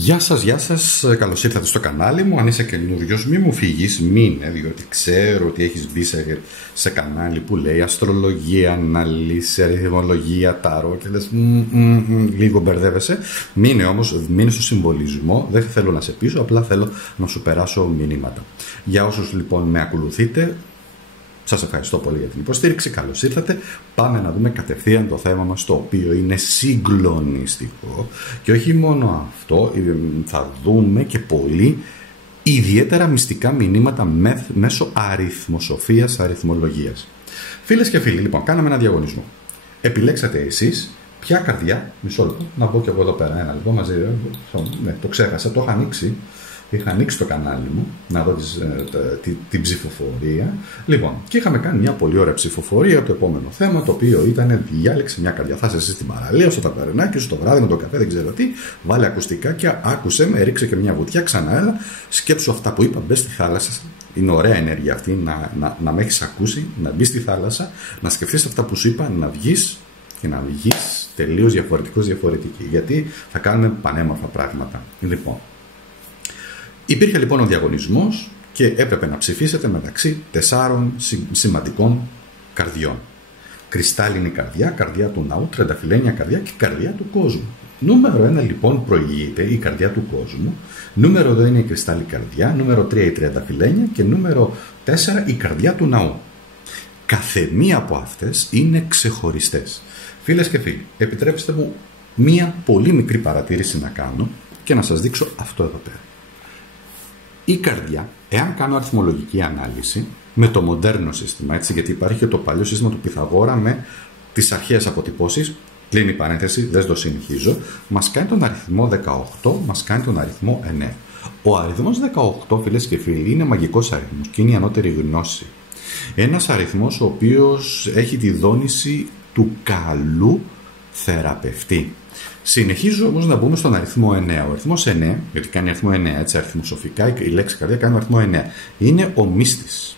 Γεια σας, καλώς ήρθατε στο κανάλι μου. Αν είσαι καινούριος, μη μου φύγεις, μείνε, διότι ξέρω ότι έχεις μπει σε κανάλι που λέει αστρολογία, αναλύση, αριθμολογία, ταρό και λες λίγο μπερδεύεσαι. Μείνε όμως, μείνε στο συμβολισμό, δεν θέλω να σε πείσω, απλά θέλω να σου περάσω μηνύματα. Για όσους λοιπόν με ακολουθείτε, σας ευχαριστώ πολύ για την υποστήριξη, καλώς ήρθατε. Πάμε να δούμε κατευθείαν το θέμα μας, το οποίο είναι συγκλονιστικό. Και όχι μόνο αυτό, θα δούμε και πολύ ιδιαίτερα μυστικά μηνύματα μέσω αριθμοσοφίας, αριθμολογίας. Φίλες και φίλοι, λοιπόν, κάναμε ένα διαγωνισμό. Επιλέξατε εσείς ποια καρδιά, μισό λεπτό, να μπω και εγώ εδώ πέρα, ένα λεπτό μαζί, ναι, το ξέχασα, το είχα ανοίξει. Είχα ανοίξει το κανάλι μου να δω την ψηφοφορία. Λοιπόν, και είχαμε κάνει μια πολύ ωραία ψηφοφορία. Το επόμενο θέμα, το οποίο ήταν διάλεξε μια καρδιά. Θα είσαι εσύ στην παραλία, στο ταβερνάκι σου, το βράδυ με το καφέ, δεν ξέρω τι. Βάλε ακουστικά και άκουσε με, ρίξε και μια βουτιά, ξανά έλα. Σκέψου αυτά που είπα, μπε στη θάλασσα. Είναι ωραία ενέργεια αυτή να με έχει ακούσει, να μπει στη θάλασσα, να σκεφτεί αυτά που σου είπα, να βγει και να βγει τελείω διαφορετική. Γιατί θα κάνουμε πανέμορφα πράγματα. Λοιπόν. Υπήρχε λοιπόν ο διαγωνισμός και έπρεπε να ψηφίσετε μεταξύ 4 σημαντικών καρδιών. Κρυστάλλινη καρδιά, καρδιά του ναού, τρενταφυλλένια καρδιά και καρδιά του κόσμου. Νούμερο 1 λοιπόν προηγείται η καρδιά του κόσμου, νούμερο 2 είναι η κρυστάλλινη καρδιά, νούμερο 3 η τρενταφυλλένια και νούμερο 4 η καρδιά του ναού. Καθεμία από αυτές είναι ξεχωριστές. Φίλες και φίλοι, επιτρέψτε μου μία πολύ μικρή παρατήρηση να κάνω και να σας δείξω αυτό εδώ πέρα. Η καρδιά, εάν κάνω αριθμολογική ανάλυση με το μοντέρνο σύστημα, έτσι, γιατί υπάρχει και το παλιό σύστημα του Πυθαγόρα με τις αρχαίες αποτυπώσεις, κλείνει η παρένθεση, δεν το συνεχίζω, μας κάνει τον αριθμό 18, μας κάνει τον αριθμό 9. Ο αριθμός 18, φίλες και φίλοι, είναι μαγικός αριθμός και είναι η ανώτερη γνώση. Ένας αριθμός ο οποίος έχει τη δόνηση του καλού θεραπευτή. Συνεχίζω όμως να μπούμε στον αριθμό 9. Ο αριθμός 9, γιατί κάνει αριθμό 9, έτσι αριθμοσοφικά, η λέξη καρδιά κάνει αριθμό 9. Είναι ο μύστης.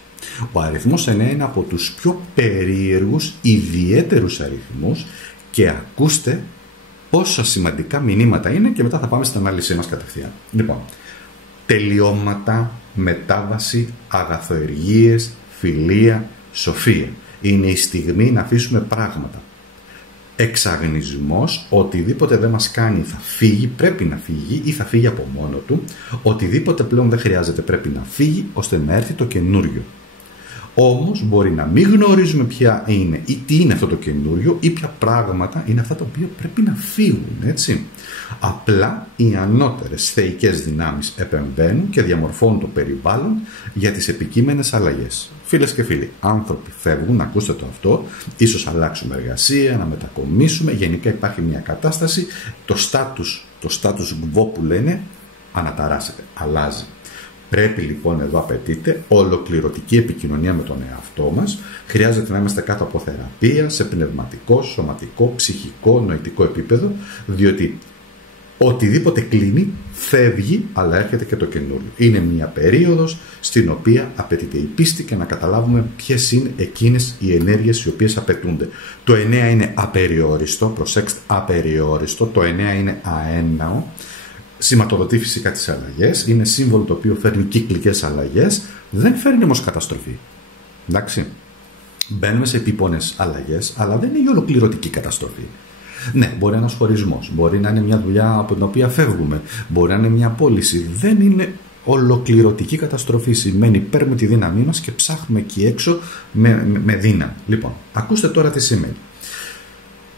Ο αριθμός 9 είναι από τους πιο περίεργους, ιδιαίτερους αριθμούς και ακούστε πόσα σημαντικά μηνύματα είναι και μετά θα πάμε στην ανάλυση μας κατευθείαν. Λοιπόν, τελειώματα, μετάβαση, αγαθοεργίες, φιλία, σοφία. Είναι η στιγμή να αφήσουμε πράγματα. Εξαγνισμός, οτιδήποτε δεν μας κάνει θα φύγει, πρέπει να φύγει ή θα φύγει από μόνο του. Οτιδήποτε πλέον δεν χρειάζεται πρέπει να φύγει ώστε να έρθει το καινούριο. Όμως μπορεί να μην γνωρίζουμε ποια είναι ή τι είναι αυτό το καινούριο ή ποια πράγματα είναι αυτά τα οποία πρέπει να φύγουν, έτσι. Απλά οι ανώτερες θεϊκές δυνάμεις επεμβαίνουν και διαμορφώνουν το περιβάλλον για τις επικείμενες αλλαγές. Φίλες και φίλοι, άνθρωποι φεύγουν, ακούστε το αυτό, ίσως αλλάξουμε εργασία, να μετακομίσουμε, γενικά υπάρχει μια κατάσταση, το status quo που λένε αναταράσσεται, αλλάζει. Πρέπει λοιπόν εδώ απαιτείται ολοκληρωτική επικοινωνία με τον εαυτό μας. Χρειάζεται να είμαστε κάτω από θεραπεία σε πνευματικό, σωματικό, ψυχικό, νοητικό επίπεδο, διότι οτιδήποτε κλείνει φεύγει, αλλά έρχεται και το καινούριο. Είναι μια περίοδος στην οποία απαιτείται η πίστη και να καταλάβουμε ποιες είναι εκείνες οι ενέργειες οι οποίες απαιτούνται. Το 9 είναι απεριόριστο, προσέξτε, απεριόριστο, το 9 είναι αέναο. Σηματοδοτεί φυσικά τις αλλαγές, είναι σύμβολο το οποίο φέρνει κυκλικές αλλαγές, δεν φέρνει όμως καταστροφή. Εντάξει. Μπαίνουμε σε επίπονες αλλαγές, αλλά δεν είναι η ολοκληρωτική καταστροφή. Ναι, μπορεί να είναι ένας χωρισμός, μπορεί να είναι μια δουλειά από την οποία φεύγουμε, μπορεί να είναι μια πώληση. Δεν είναι ολοκληρωτική καταστροφή. Σημαίνει παίρνουμε τη δύναμή μας και ψάχνουμε εκεί έξω με δύναμη. Λοιπόν, ακούστε τώρα τι σημαίνει.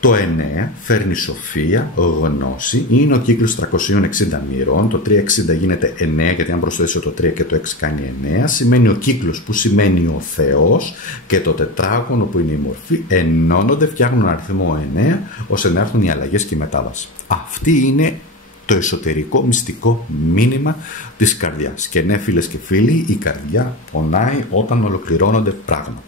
Το 9 φέρνει σοφία, γνώση, είναι ο κύκλος 360 μοιρών, το 360 γίνεται 9 γιατί αν προσθέσω το 3 και το 6 κάνει 9, σημαίνει ο κύκλος που σημαίνει ο Θεός και το τετράγωνο που είναι η μορφή ενώνονται, φτιάχνουν αριθμό 9 ώστε να έρθουν οι αλλαγές και η μετάβαση. Αυτή είναι το εσωτερικό μυστικό μήνυμα της καρδιάς. Και ναι, φίλες και φίλοι, η καρδιά πονάει όταν ολοκληρώνονται πράγματα.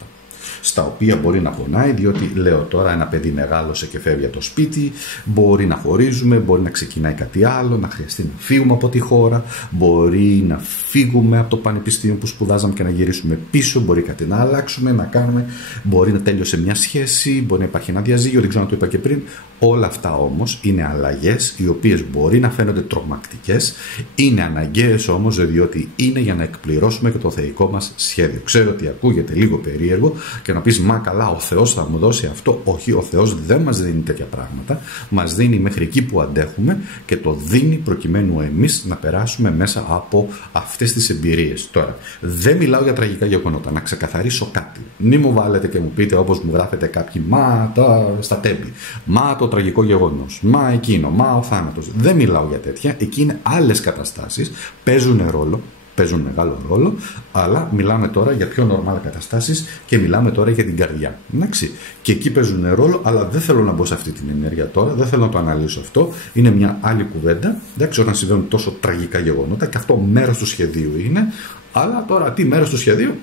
Στα οποία μπορεί να πονάει, διότι λέω τώρα ένα παιδί μεγάλωσε και φεύγει από το σπίτι, μπορεί να χωρίζουμε, μπορεί να ξεκινάει κάτι άλλο, να χρειαστεί να φύγουμε από τη χώρα, μπορεί να φύγουμε από το πανεπιστήμιο που σπουδάζαμε και να γυρίσουμε πίσω, μπορεί κάτι να αλλάξουμε, να κάνουμε, μπορεί να τέλειωσε μια σχέση, μπορεί να υπάρχει ένα διαζύγιο, δεν ξέρω αν το είπα και πριν. Όλα αυτά όμως είναι αλλαγές οι οποίες μπορεί να φαίνονται τρομακτικές, είναι αναγκαίες όμως διότι είναι για να εκπληρώσουμε και το θεϊκό μας σχέδιο. Ξέρω ότι ακούγεται λίγο περίεργο και να πεις μα καλά ο Θεός θα μου δώσει αυτό. Όχι, ο Θεός δεν μας δίνει τέτοια πράγματα, μας δίνει μέχρι εκεί που αντέχουμε και το δίνει προκειμένου εμείς να περάσουμε μέσα από αυτές τις εμπειρίες. Τώρα, δεν μιλάω για τραγικά γεγονότα, να ξεκαθαρίσω κάτι. Μη μου βάλετε και μου πείτε όπως μου γράφετε κάποιοι μα στα τέμπη, μα το τραγικό γεγονός, μα εκείνο, μα ο θάνατος. Δεν μιλάω για τέτοια, εκεί είναι άλλες καταστάσεις, παίζουν ρόλο, παίζουν μεγάλο ρόλο, αλλά μιλάμε τώρα για πιο νορμάλ καταστάσεις και μιλάμε τώρα για την καρδιά. Εντάξει. Και εκεί παίζουν ρόλο, αλλά δεν θέλω να μπω σε αυτή την ενέργεια τώρα, δεν θέλω να το αναλύσω αυτό. Είναι μια άλλη κουβέντα. Εντάξει, όταν συμβαίνουν τόσο τραγικά γεγονότα και αυτό μέρος του σχεδίου είναι, αλλά τώρα τι μέρος του σχεδίου,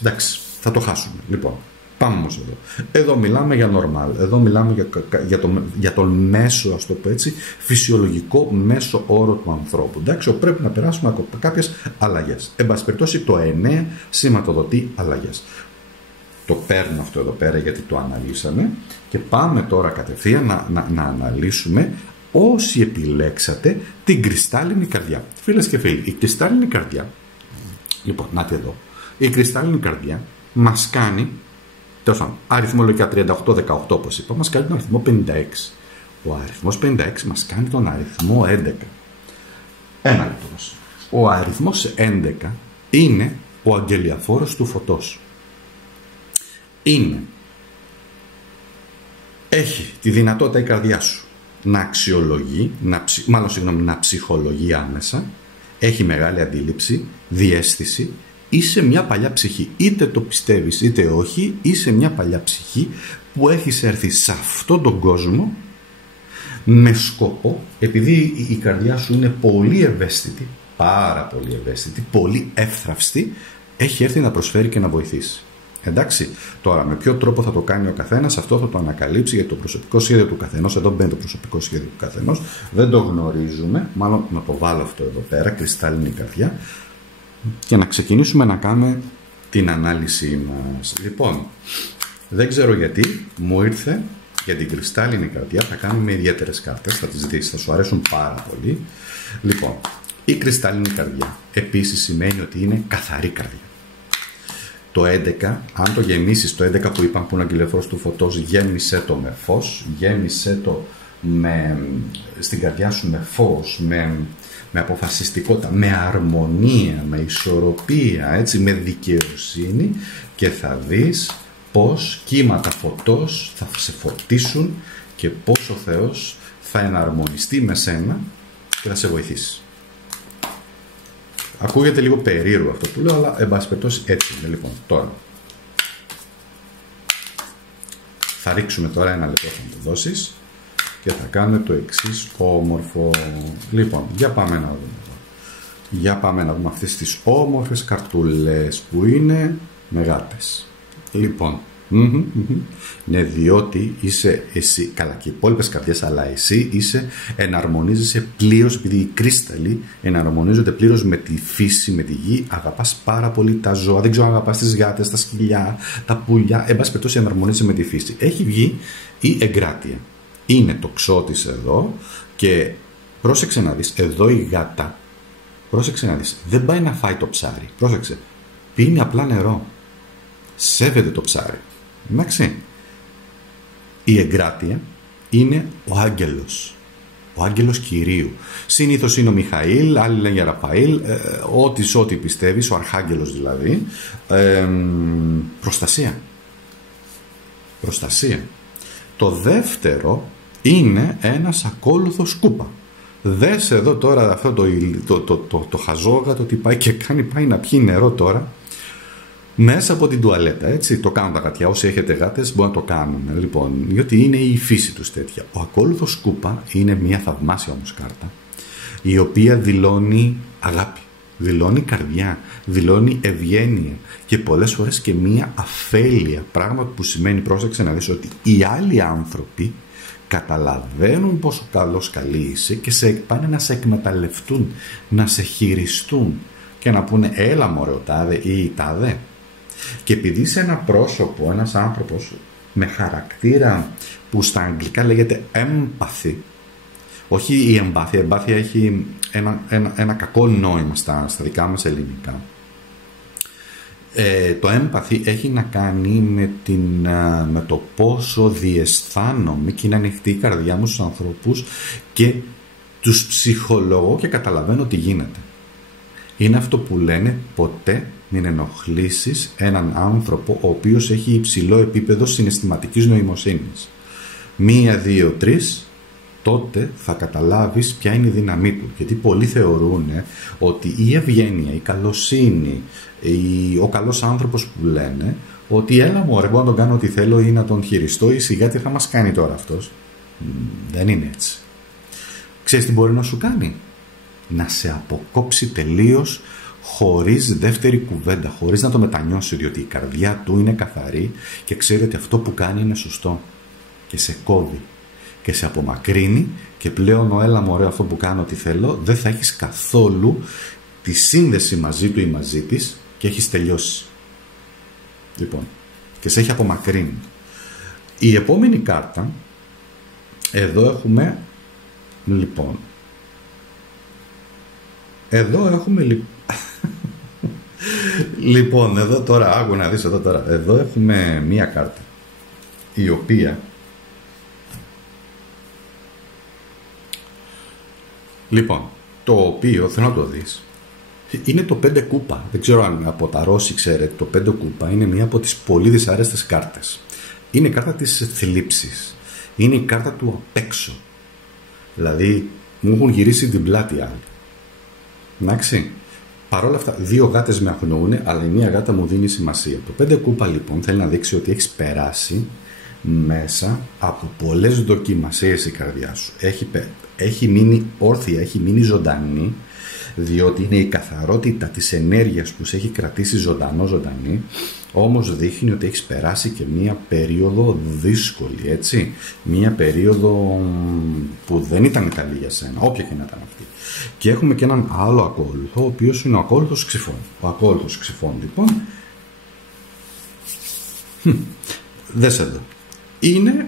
εντάξει, θα το χάσουμε. Λοιπόν. Πάμε όμως εδώ. Εδώ μιλάμε για normal. Εδώ μιλάμε για τον μέσο, ας το πω έτσι, φυσιολογικό μέσο όρο του ανθρώπου. Εντάξει, πρέπει να περάσουμε από κάποιες αλλαγές. Εν πάση περιπτώσει, το 9 σηματοδοτεί αλλαγές. Το παίρνω αυτό εδώ πέρα γιατί το αναλύσαμε και πάμε τώρα κατευθείαν να αναλύσουμε όσοι επιλέξατε την κρυστάλλινη καρδιά. Φίλες και φίλοι, η κρυστάλλινη καρδιά, λοιπόν, νάτε εδώ, η κρυστάλλινη καρδιά μας κάνει, αριθμολογικά 38-18 όπως είπα, μας κάνει τον αριθμό 56. Ο αριθμός 56 μας κάνει τον αριθμό 11. Ένα λεπτό. Ο αριθμός 11 είναι ο αγγελιαφόρος του φωτός. Έχει τη δυνατότητα η καρδιά σου να αξιολογεί, να ψυχολογεί άμεσα, έχει μεγάλη αντίληψη, διαίσθηση. Είσαι μια παλιά ψυχή, είτε το πιστεύεις είτε όχι, είσαι μια παλιά ψυχή που έχεις έρθει σε αυτόν τον κόσμο με σκοπό, επειδή η καρδιά σου είναι πολύ ευαίσθητη, πάρα πολύ ευαίσθητη, πολύ εύθραυστη, έχει έρθει να προσφέρει και να βοηθήσει. Εντάξει, τώρα με ποιο τρόπο θα το κάνει ο καθένας, αυτό θα το ανακαλύψει, γιατί το προσωπικό σχέδιο του καθενός, εδώ μπαίνει το προσωπικό σχέδιο του καθενός, δεν το γνωρίζουμε, μάλλον να το βάλω αυτό εδώ πέρα, κρυστάλλινη καρδιά, και να ξεκινήσουμε να κάνουμε την ανάλυση μας. Λοιπόν, δεν ξέρω γιατί μου ήρθε για την κρυστάλλινη καρδιά, θα κάνουμε ιδιαίτερες κάρτες, θα τις δεις, θα σου αρέσουν πάρα πολύ. Λοιπόν, η κρυστάλλινη καρδιά επίσης σημαίνει ότι είναι καθαρή καρδιά. Το 11, αν το γεμίσεις, το 11 που είπαμε που είναι ο αγγελιαφόρος του φωτός, γέμισε το με φως, γέμισε το στην καρδιά σου με φως, με αποφασιστικότητα, με αρμονία, με ισορροπία, έτσι, με δικαιοσύνη, και θα δεις πως κύματα φωτός θα σε φωτίσουν και πως ο Θεός θα εναρμονιστεί με σένα και θα σε βοηθήσει. Ακούγεται λίγο περίεργο αυτό που λέω, αλλά εν πάση περιπτώσει έτσι είναι. Λοιπόν, τώρα θα ρίξουμε τώρα ένα λεπτό, θα μου το δώσεις και θα κάνουμε το εξής όμορφο. Λοιπόν, για πάμε να δούμε. Για πάμε να δούμε αυτές τις όμορφες καρτούλες που είναι μεγάλες. Λοιπόν, ναι, διότι είσαι εσύ, καλά και οι υπόλοιπες καρδιές, αλλά εσύ εναρμονίζεσαι πλήρως, επειδή οι κρύσταλλοι εναρμονίζονται πλήρως με τη φύση, με τη γη. Αγαπάς πάρα πολύ τα ζώα, δεν ξέρω αν αγαπάς τις γάτες, τα σκυλιά, τα πουλιά, εν πάση περιπτώσει εναρμονίζεσαι με τη φύση. Έχει βγει η εγκράτεια. Είναι το ξώτης εδώ και πρόσεξε να δεις, εδώ η γάτα, πρόσεξε να δεις, δεν πάει να φάει το ψάρι, πρόσεξε, πίνει απλά νερό, σέβεται το ψάρι. Εντάξει. Η εγκράτεια είναι ο άγγελος. Ο άγγελος Κυρίου. Συνήθως είναι ο Μιχαήλ, άλλοι λένε για Ραφαήλ, ό,τι πιστεύεις, ο αρχάγγελος δηλαδή. Προστασία. Το δεύτερο είναι ένας ακόλουθος σκούπα. Δες εδώ τώρα αυτό το χαζόγατο τι πάει και κάνει, πάει να πιει νερό τώρα μέσα από την τουαλέτα, έτσι. Το κάνουν τα γατιά. Όσοι έχετε γάτες μπορούν να το κάνουν. Λοιπόν, διότι είναι η φύση τους τέτοια. Ο ακόλουθος σκούπα είναι μια θαυμάσια όμως κάρτα, η οποία δηλώνει αγάπη, δηλώνει καρδιά, δηλώνει ευγένεια και πολλές φορές και μια αφέλεια. Πράγμα που σημαίνει, πρόσεξε να δεις, ότι οι άλλοι άνθρωποι καταλαβαίνουν πόσο καλή είσαι και πάνε να σε εκμεταλλευτούν, να σε χειριστούν και να πούνε έλα μωρέ ο τάδε ή η τάδε. Και επειδή είσαι ένα πρόσωπο, ένας άνθρωπος με χαρακτήρα που στα αγγλικά λέγεται empathy. Όχι η εμπάθεια. Η εμπάθεια έχει ένα κακό νόημα στα δικά μας ελληνικά. Το empathy έχει να κάνει με το πόσο διαισθάνομαι και είναι ανοιχτή η καρδιά μου στους ανθρώπους και τους ψυχολογώ και καταλαβαίνω τι γίνεται. Είναι αυτό που λένε ποτέ μην ενοχλήσεις έναν άνθρωπο ο οποίος έχει υψηλό επίπεδο συναισθηματικής νοημοσύνης. 1, 2, 3, τότε θα καταλάβεις ποια είναι η δύναμή του. Γιατί πολλοί θεωρούν ότι η ευγένεια, η καλοσύνη, ο καλός άνθρωπος που λένε ότι έλα μωρέ, μπορώ να τον κάνω ό,τι θέλω ή να τον χειριστώ ή σιγά τι θα μας κάνει τώρα αυτός. Δεν είναι έτσι. Ξέρεις τι μπορεί να σου κάνει? Να σε αποκόψει τελείως χωρίς δεύτερη κουβέντα, χωρίς να το μετανιώσει, διότι η καρδιά του είναι καθαρή και ξέρει ότι αυτό που κάνει είναι σωστό και σε κόβει και σε απομακρύνει και πλέον έλα μωρέ αυτό που κάνω τι θέλω, δεν θα έχεις καθόλου τη σύνδεση μαζί του ή μαζί της και έχεις τελειώσει. Λοιπόν, και σε έχει απομακρύνει. Η επόμενη κάρτα, εδώ έχουμε, λοιπόν, λοιπόν, εδώ τώρα, άκου να δεις εδώ τώρα, εδώ έχουμε μία κάρτα, η οποία, λοιπόν, το οποίο, θέλω να το δεις, είναι το 5 κούπα. Δεν ξέρω αν από τα Ρώση ξέρετε, το 5 κούπα είναι μία από τις πολύ δυσάρεστες κάρτες. Είναι η κάρτα της θλίψης. Είναι η κάρτα του απ' έξω. Δηλαδή, μου έχουν γυρίσει την πλάτη άλλοι. Εντάξει. Παρ' όλα αυτά, 2 γάτες με αγνοούν, αλλά η μία γάτα μου δίνει σημασία. Το 5 κούπα λοιπόν θέλει να δείξει ότι έχεις περάσει μέσα από πολλές δοκιμασίες η καρδιά σου. Έχει μείνει όρθια, έχει μείνει ζωντανή, διότι είναι η καθαρότητα της ενέργειας που σε έχει κρατήσει ζωντανή, όμως δείχνει ότι έχεις περάσει και μία περίοδο δύσκολη, έτσι. Μία περίοδο που δεν ήταν καλή για σένα, όποια και να ήταν αυτή. Και έχουμε και έναν άλλο ακόλουθο, ο οποίος είναι ο ακόλουθος ξυφών. Ο ακόλουθος ξυφών, λοιπόν, δες εδώ. Είναι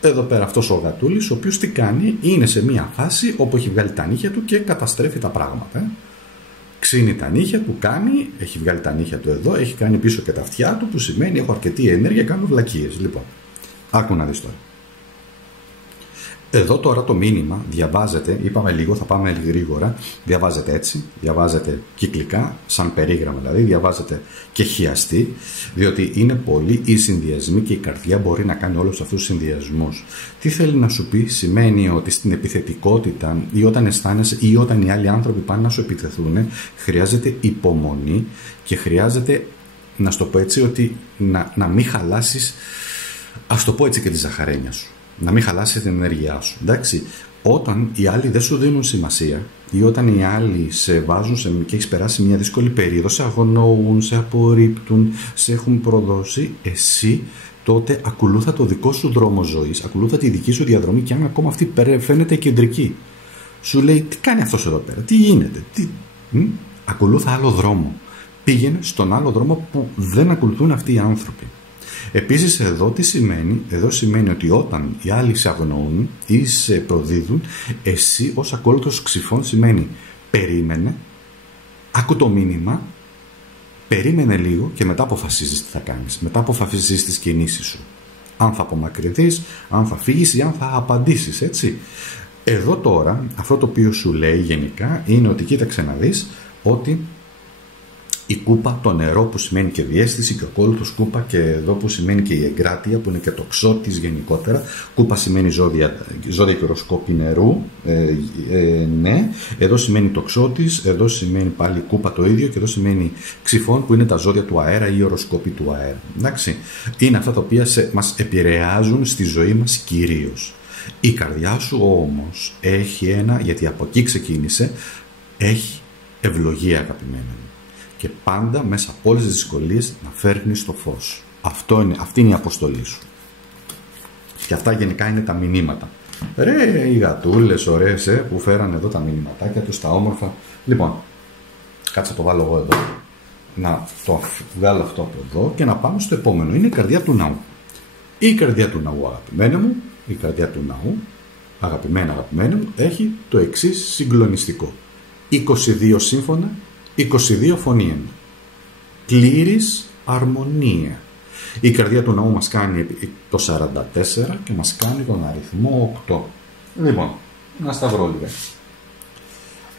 εδώ πέρα αυτός ο γατούλης, ο οποίος τι κάνει, είναι σε μία φάση όπου έχει βγάλει τα νύχια του και καταστρέφει τα πράγματα. Ξύνει τα νύχια του, κάνει, έχει βγάλει τα νύχια του εδώ, έχει κάνει πίσω και τα αυτιά του, που σημαίνει έχω αρκετή ενέργεια, κάνω βλακίες. Λοιπόν, άκου να δεις τώρα. Εδώ τώρα το μήνυμα διαβάζεται, είπαμε λίγο, θα πάμε γρήγορα, διαβάζεται έτσι, διαβάζεται κυκλικά, σαν περίγραμμα δηλαδή, διαβάζεται και χιαστή, διότι είναι πολλοί οι συνδυασμοί και η καρδιά μπορεί να κάνει όλους αυτούς τους συνδυασμούς. Τι θέλει να σου πει? Σημαίνει ότι στην επιθετικότητα ή όταν αισθάνεσαι ή όταν οι άλλοι άνθρωποι πάνε να σου επιτεθούν, χρειάζεται υπομονή και χρειάζεται, να σου το πω έτσι, ότι να μην χαλάσεις, ας το πω έτσι, και τη ζαχαρένια σου. Να μην χαλάσει την ενέργειά σου. Εντάξει, όταν οι άλλοι δεν σου δίνουν σημασία ή όταν οι άλλοι σε βάζουν και έχεις περάσει μια δύσκολη περίοδο, σε αγνοούν, σε απορρίπτουν, σε έχουν προδώσει, εσύ τότε ακολούθα το δικό σου δρόμο ζωής, ακολούθα τη δική σου διαδρομή και αν ακόμα αυτή φαίνεται κεντρική. Σου λέει τι κάνει αυτός εδώ πέρα, τι γίνεται, ακολούθα άλλο δρόμο. Πήγαινε στον άλλο δρόμο που δεν ακολουθούν αυτοί οι άνθρωποι. Επίσης εδώ τι σημαίνει? Εδώ σημαίνει ότι όταν οι άλλοι σε αγνοούν ή σε προδίδουν, εσύ ως ακόλουθος ξυφών σημαίνει περίμενε, άκου το μήνυμα, περίμενε λίγο και μετά αποφασίζεις τι θα κάνεις. Μετά αποφασίζεις τις κινήσεις σου. Αν θα απομακρυνθείς, αν θα φύγεις ή αν θα απαντήσεις, έτσι. Εδώ τώρα αυτό το οποίο σου λέει γενικά είναι ότι κοίταξε να δεις ότι η κούπα, το νερό που σημαίνει και διαίσθηση και ο ακόλουθος κούπα και εδώ που σημαίνει και η εγκράτεια που είναι και το ξώτης γενικότερα. Κούπα σημαίνει ζώδια και οροσκόπη νερού, ναι. Εδώ σημαίνει το ξώτης, εδώ σημαίνει πάλι κούπα το ίδιο και εδώ σημαίνει ξυφών που είναι τα ζώδια του αέρα ή οροσκόπη του αέρα. Εντάξει. Είναι αυτά τα οποία μας επηρεάζουν στη ζωή μας κυρίως. Η καρδιά σου όμως έχει γιατί από εκεί ξεκίνησε, έχει ευλογία, αγαπημένα μου. Και πάντα μέσα από όλες τις δυσκολίες να φέρνεις το φως. Αυτή είναι η αποστολή σου. Και αυτά γενικά είναι τα μηνύματα. Ρε οι γατούλες ωραίες που φέρανε εδώ τα μηνύματάκια τους, τα όμορφα. Λοιπόν, κάτσε το βάλω εγώ εδώ. Να το βγάλω αυτό από εδώ και να πάμε στο επόμενο. Είναι η καρδιά του ναού. Η καρδιά του ναού, αγαπημένη μου, η καρδιά του ναού, αγαπημένη μου, έχει το εξής συγκλονιστικό. 22 σύμφωνα, 22 φωνήεν. Πλήρης αρμονία. Η καρδιά του ναού μας κάνει το 44 και μας κάνει τον αριθμό 8. Λοιπόν, να σταυρώ λίγο.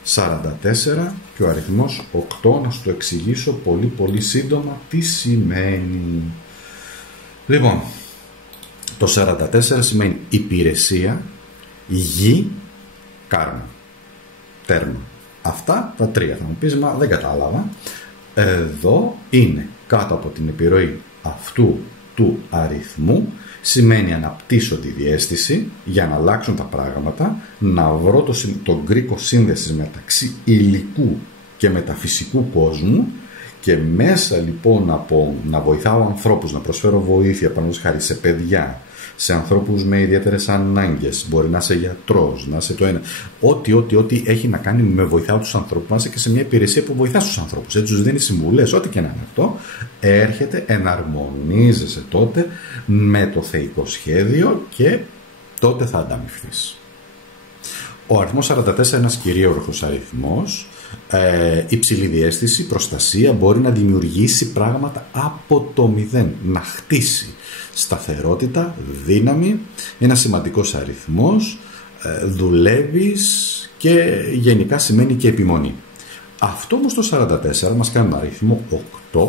44 και ο αριθμός 8, να σου το εξηγήσω πολύ σύντομα τι σημαίνει. Λοιπόν, το 44 σημαίνει υπηρεσία, γη, κάρμα, τέρμα. Αυτά τα τρία. Θα μου πεις, μα δεν κατάλαβα. Εδώ είναι κάτω από την επιρροή αυτού του αριθμού, σημαίνει αναπτύσσω τη διαίσθηση για να αλλάξουν τα πράγματα, να βρω τον κρίκο σύνδεσης μεταξύ υλικού και μεταφυσικού κόσμου και μέσα λοιπόν από να βοηθάω ανθρώπους, να προσφέρω βοήθεια παραδείγματος χάρη σε παιδιά, σε ανθρώπους με ιδιαίτερες ανάγκες, μπορεί να είσαι γιατρός, να είσαι το ένα, ό,τι έχει να κάνει με βοηθάω τους ανθρώπους, να είσαι και σε μια υπηρεσία που βοηθάς τους ανθρώπους, έτσι τους δίνει συμβουλές, ό,τι και να είναι αυτό, έρχεται, εναρμονίζεσαι τότε με το θεϊκό σχέδιο και τότε θα ανταμυφθείς. Ο αριθμός 44 είναι ένας κυρίαρχος αριθμός, υψηλή διαίσθηση, προστασία, μπορεί να δημιουργήσει πράγματα από το μηδέν, να χτίσει σταθερότητα, δύναμη, ένα σημαντικός αριθμός, δουλεύεις και γενικά σημαίνει και επιμονή. Αυτό όμως το 44 μας κάνει ένα αριθμό 8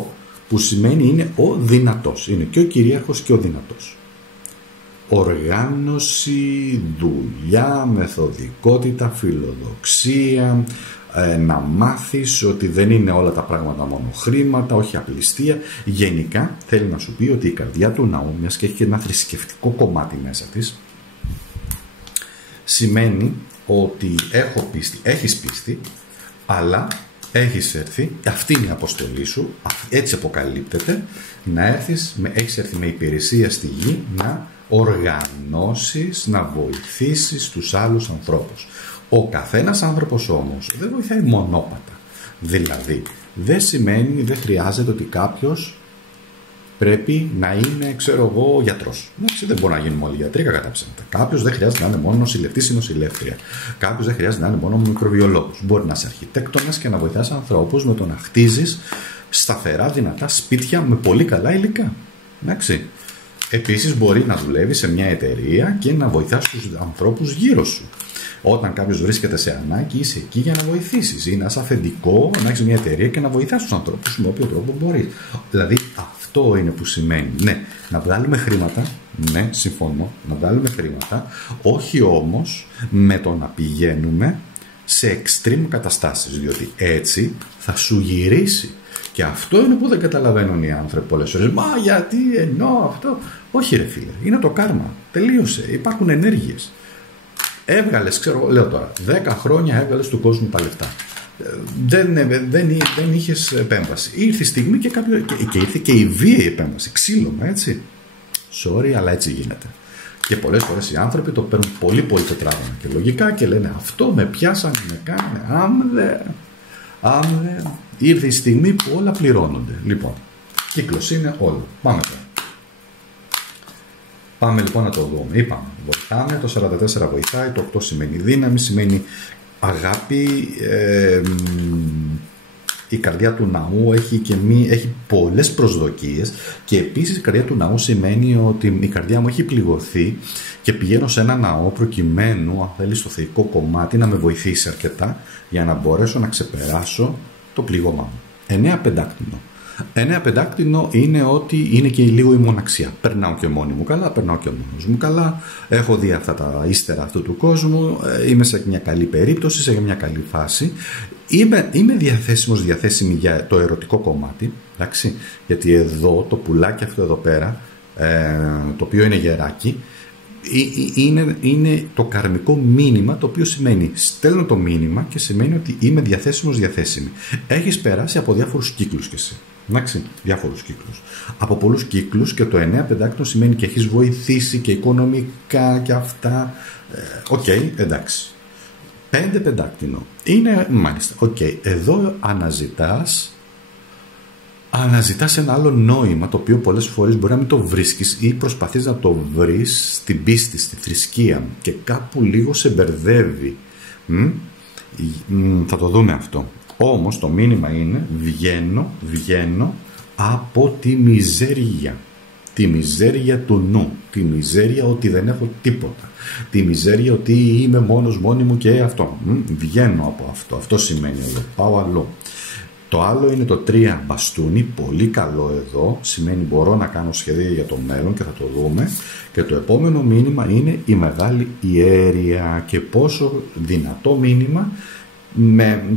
που σημαίνει είναι ο δυνατός, είναι και ο κυρίαρχος και ο δυνατός. Οργάνωση, δουλειά, μεθοδικότητα, φιλοδοξία, να μάθεις ότι δεν είναι όλα τα πράγματα μόνο χρήματα, όχι απληστία. Γενικά θέλει να σου πει ότι η καρδιά του ναού, μιας και έχει και ένα θρησκευτικό κομμάτι μέσα της, σημαίνει ότι έχω πίστη, έχεις πίστη, αλλά έχεις έρθει, αυτή είναι η αποστολή σου, έτσι αποκαλύπτεται, να έρθεις, έχεις έρθει με υπηρεσία στη γη να οργανώσεις, να βοηθήσεις τους άλλους ανθρώπους. Ο καθένας άνθρωπος όμως δεν βοηθάει μονόπατα. Δηλαδή, δεν χρειάζεται ότι κάποιος πρέπει να είναι, γιατρός. Δεν μπορεί να γίνει όλοι γιατροί, κατά ψέματα. Κάποιος δεν χρειάζεται να είναι μόνο νοσηλευτής ή νοσηλεύτρια. Κάποιος δεν χρειάζεται να είναι μόνο μικροβιολόγος. Μπορεί να είσαι αρχιτέκτονας και να βοηθάς ανθρώπους με το να χτίζεις σταθερά, δυνατά σπίτια με πολύ καλά υλικά. Εντάξει. Επίσης, μπορεί να δουλεύεις σε μια εταιρεία και να βοηθάς τους ανθρώπους γύρω σου. Όταν κάποιος βρίσκεται σε ανάγκη, είσαι εκεί για να βοηθήσεις ή να είσαι αφεντικό, να έχεις μια εταιρεία και να βοηθάς τους ανθρώπους με όποιο τρόπο μπορείς. Δηλαδή, αυτό είναι που σημαίνει. Ναι, να βγάλουμε χρήματα. Ναι, συμφωνώ, να βγάλουμε χρήματα. Όχι όμως με το να πηγαίνουμε σε extreme καταστάσεις, διότι έτσι θα σου γυρίσει. Και αυτό είναι που δεν καταλαβαίνουν οι άνθρωποι πολλές φορές. Μα γιατί εννοώ αυτό? Όχι, ρε φίλε, είναι το κάρμα. Τελείωσε. Υπάρχουν ενέργειες. Έβγαλες, λέω τώρα, 10 χρόνια έβγαλες του κόσμου τα λεφτά. Δεν είχες επέμβαση. Ήρθε η στιγμή και ήρθε και η βίαιη επέμβαση. Ξύλωμα, έτσι. Sorry, αλλά έτσι γίνεται. Και πολλές φορές οι άνθρωποι το παίρνουν πολύ τετράγωνα και λογικά και λένε αυτό με πιάσανε, με κάνανε. Άμδε. Ήρθε η στιγμή που όλα πληρώνονται. Λοιπόν, κύκλος είναι όλο. Πάμε τώρα. Πάμε λοιπόν να το δούμε. Είπαμε, βοηθάμε, το 44 βοηθάει, το 8 σημαίνει δύναμη, σημαίνει αγάπη. Η καρδιά του ναού έχει πολλές προσδοκίες και επίσης η καρδιά του ναού σημαίνει ότι η καρδιά μου έχει πληγωθεί και πηγαίνω σε ένα ναό προκειμένου, αν θέλει, στο θεϊκό κομμάτι να με βοηθήσει αρκετά για να μπορέσω να ξεπεράσω το πλήγωμά μου. 9 πεντάκτηνο. 9 πεντάκτηνο είναι ότι είναι και λίγο η μοναξιά. Περνάω και μόνη μου καλά, περνάω και μόνος μου καλά. Έχω δει αυτά τα ύστερα αυτού του κόσμου. Είμαι σε μια καλή περίπτωση, σε μια καλή φάση. Είμαι διαθέσιμη για το ερωτικό κομμάτι. Εντάξει? Γιατί εδώ το πουλάκι αυτό εδώ πέρα, το οποίο είναι γεράκι, είναι το καρμικό μήνυμα, το οποίο σημαίνει στέλνω το μήνυμα και σημαίνει ότι είμαι διαθέσιμη. Έχεις περάσει από διάφορους κύκλους κι εσύ. Εντάξει, διάφορους κύκλους. Από πολλούς κύκλους και το 9 πεντάκτηνο σημαίνει και έχεις βοηθήσει και οικονομικά και αυτά. Οκ, εντάξει. 5 πεντάκτηνο είναι, μάλιστα, εδώ αναζητάς αναζητάς ένα άλλο νόημα, το οποίο πολλές φορές μπορεί να μην το βρίσκεις ή προσπαθείς να το βρεις στην πίστη, στη θρησκεία και κάπου λίγο σε μπερδεύει. Θα το δούμε αυτό. Όμως το μήνυμα είναι βγαίνω από τη μιζέρια. Τη μιζέρια του νου, τη μιζέρια ότι δεν έχω τίποτα, τη μιζέρια ότι είμαι μόνη μου και αυτό. Βγαίνω από αυτό, αυτό σημαίνει εδώ, πάω αλλού. Το άλλο είναι το 3 μπαστούνι, πολύ καλό εδώ, σημαίνει μπορώ να κάνω σχέδια για το μέλλον και θα το δούμε. Και το επόμενο μήνυμα είναι η μεγάλη ιέρια και πόσο δυνατό μήνυμα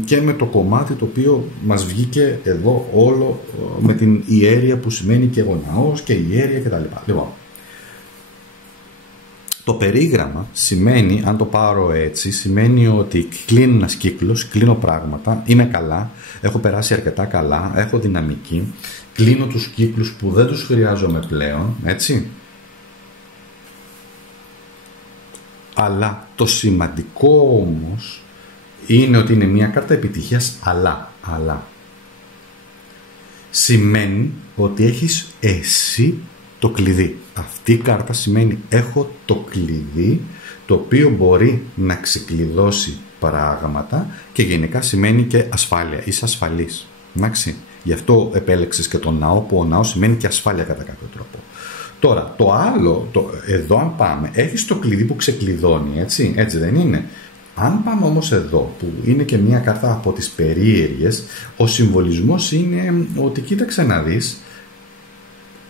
και με το κομμάτι το οποίο μας βγήκε εδώ όλο με την ιέρια που σημαίνει και ο ναός και η ιέρια κτλ. Λοιπόν, το περίγραμμα σημαίνει, αν το πάρω έτσι, σημαίνει ότι κλείνει ένας κύκλος, κλείνω πράγματα, είμαι καλά, έχω περάσει αρκετά καλά, έχω δυναμική, κλείνω τους κύκλους που δεν τους χρειάζομαι πλέον, έτσι. Αλλά το σημαντικό όμως είναι ότι είναι μια κάρτα επιτυχίας, αλλά σημαίνει ότι έχεις εσύ το κλειδί. Αυτή η κάρτα σημαίνει έχω το κλειδί το οποίο μπορεί να ξεκλειδώσει πράγματα και γενικά σημαίνει και ασφάλεια. Είσαι ασφαλής. Εντάξει. Γι' αυτό επέλεξες και τον ναό, που ο ναός σημαίνει και ασφάλεια κατά κάποιο τρόπο. Τώρα, το άλλο, εδώ αν πάμε, έχεις το κλειδί που ξεκλειδώνει, έτσι δεν είναι. Αν πάμε όμως εδώ, που είναι και μια κάρτα από τις περίεργες, ο συμβολισμός είναι ότι κοίταξε να δεις,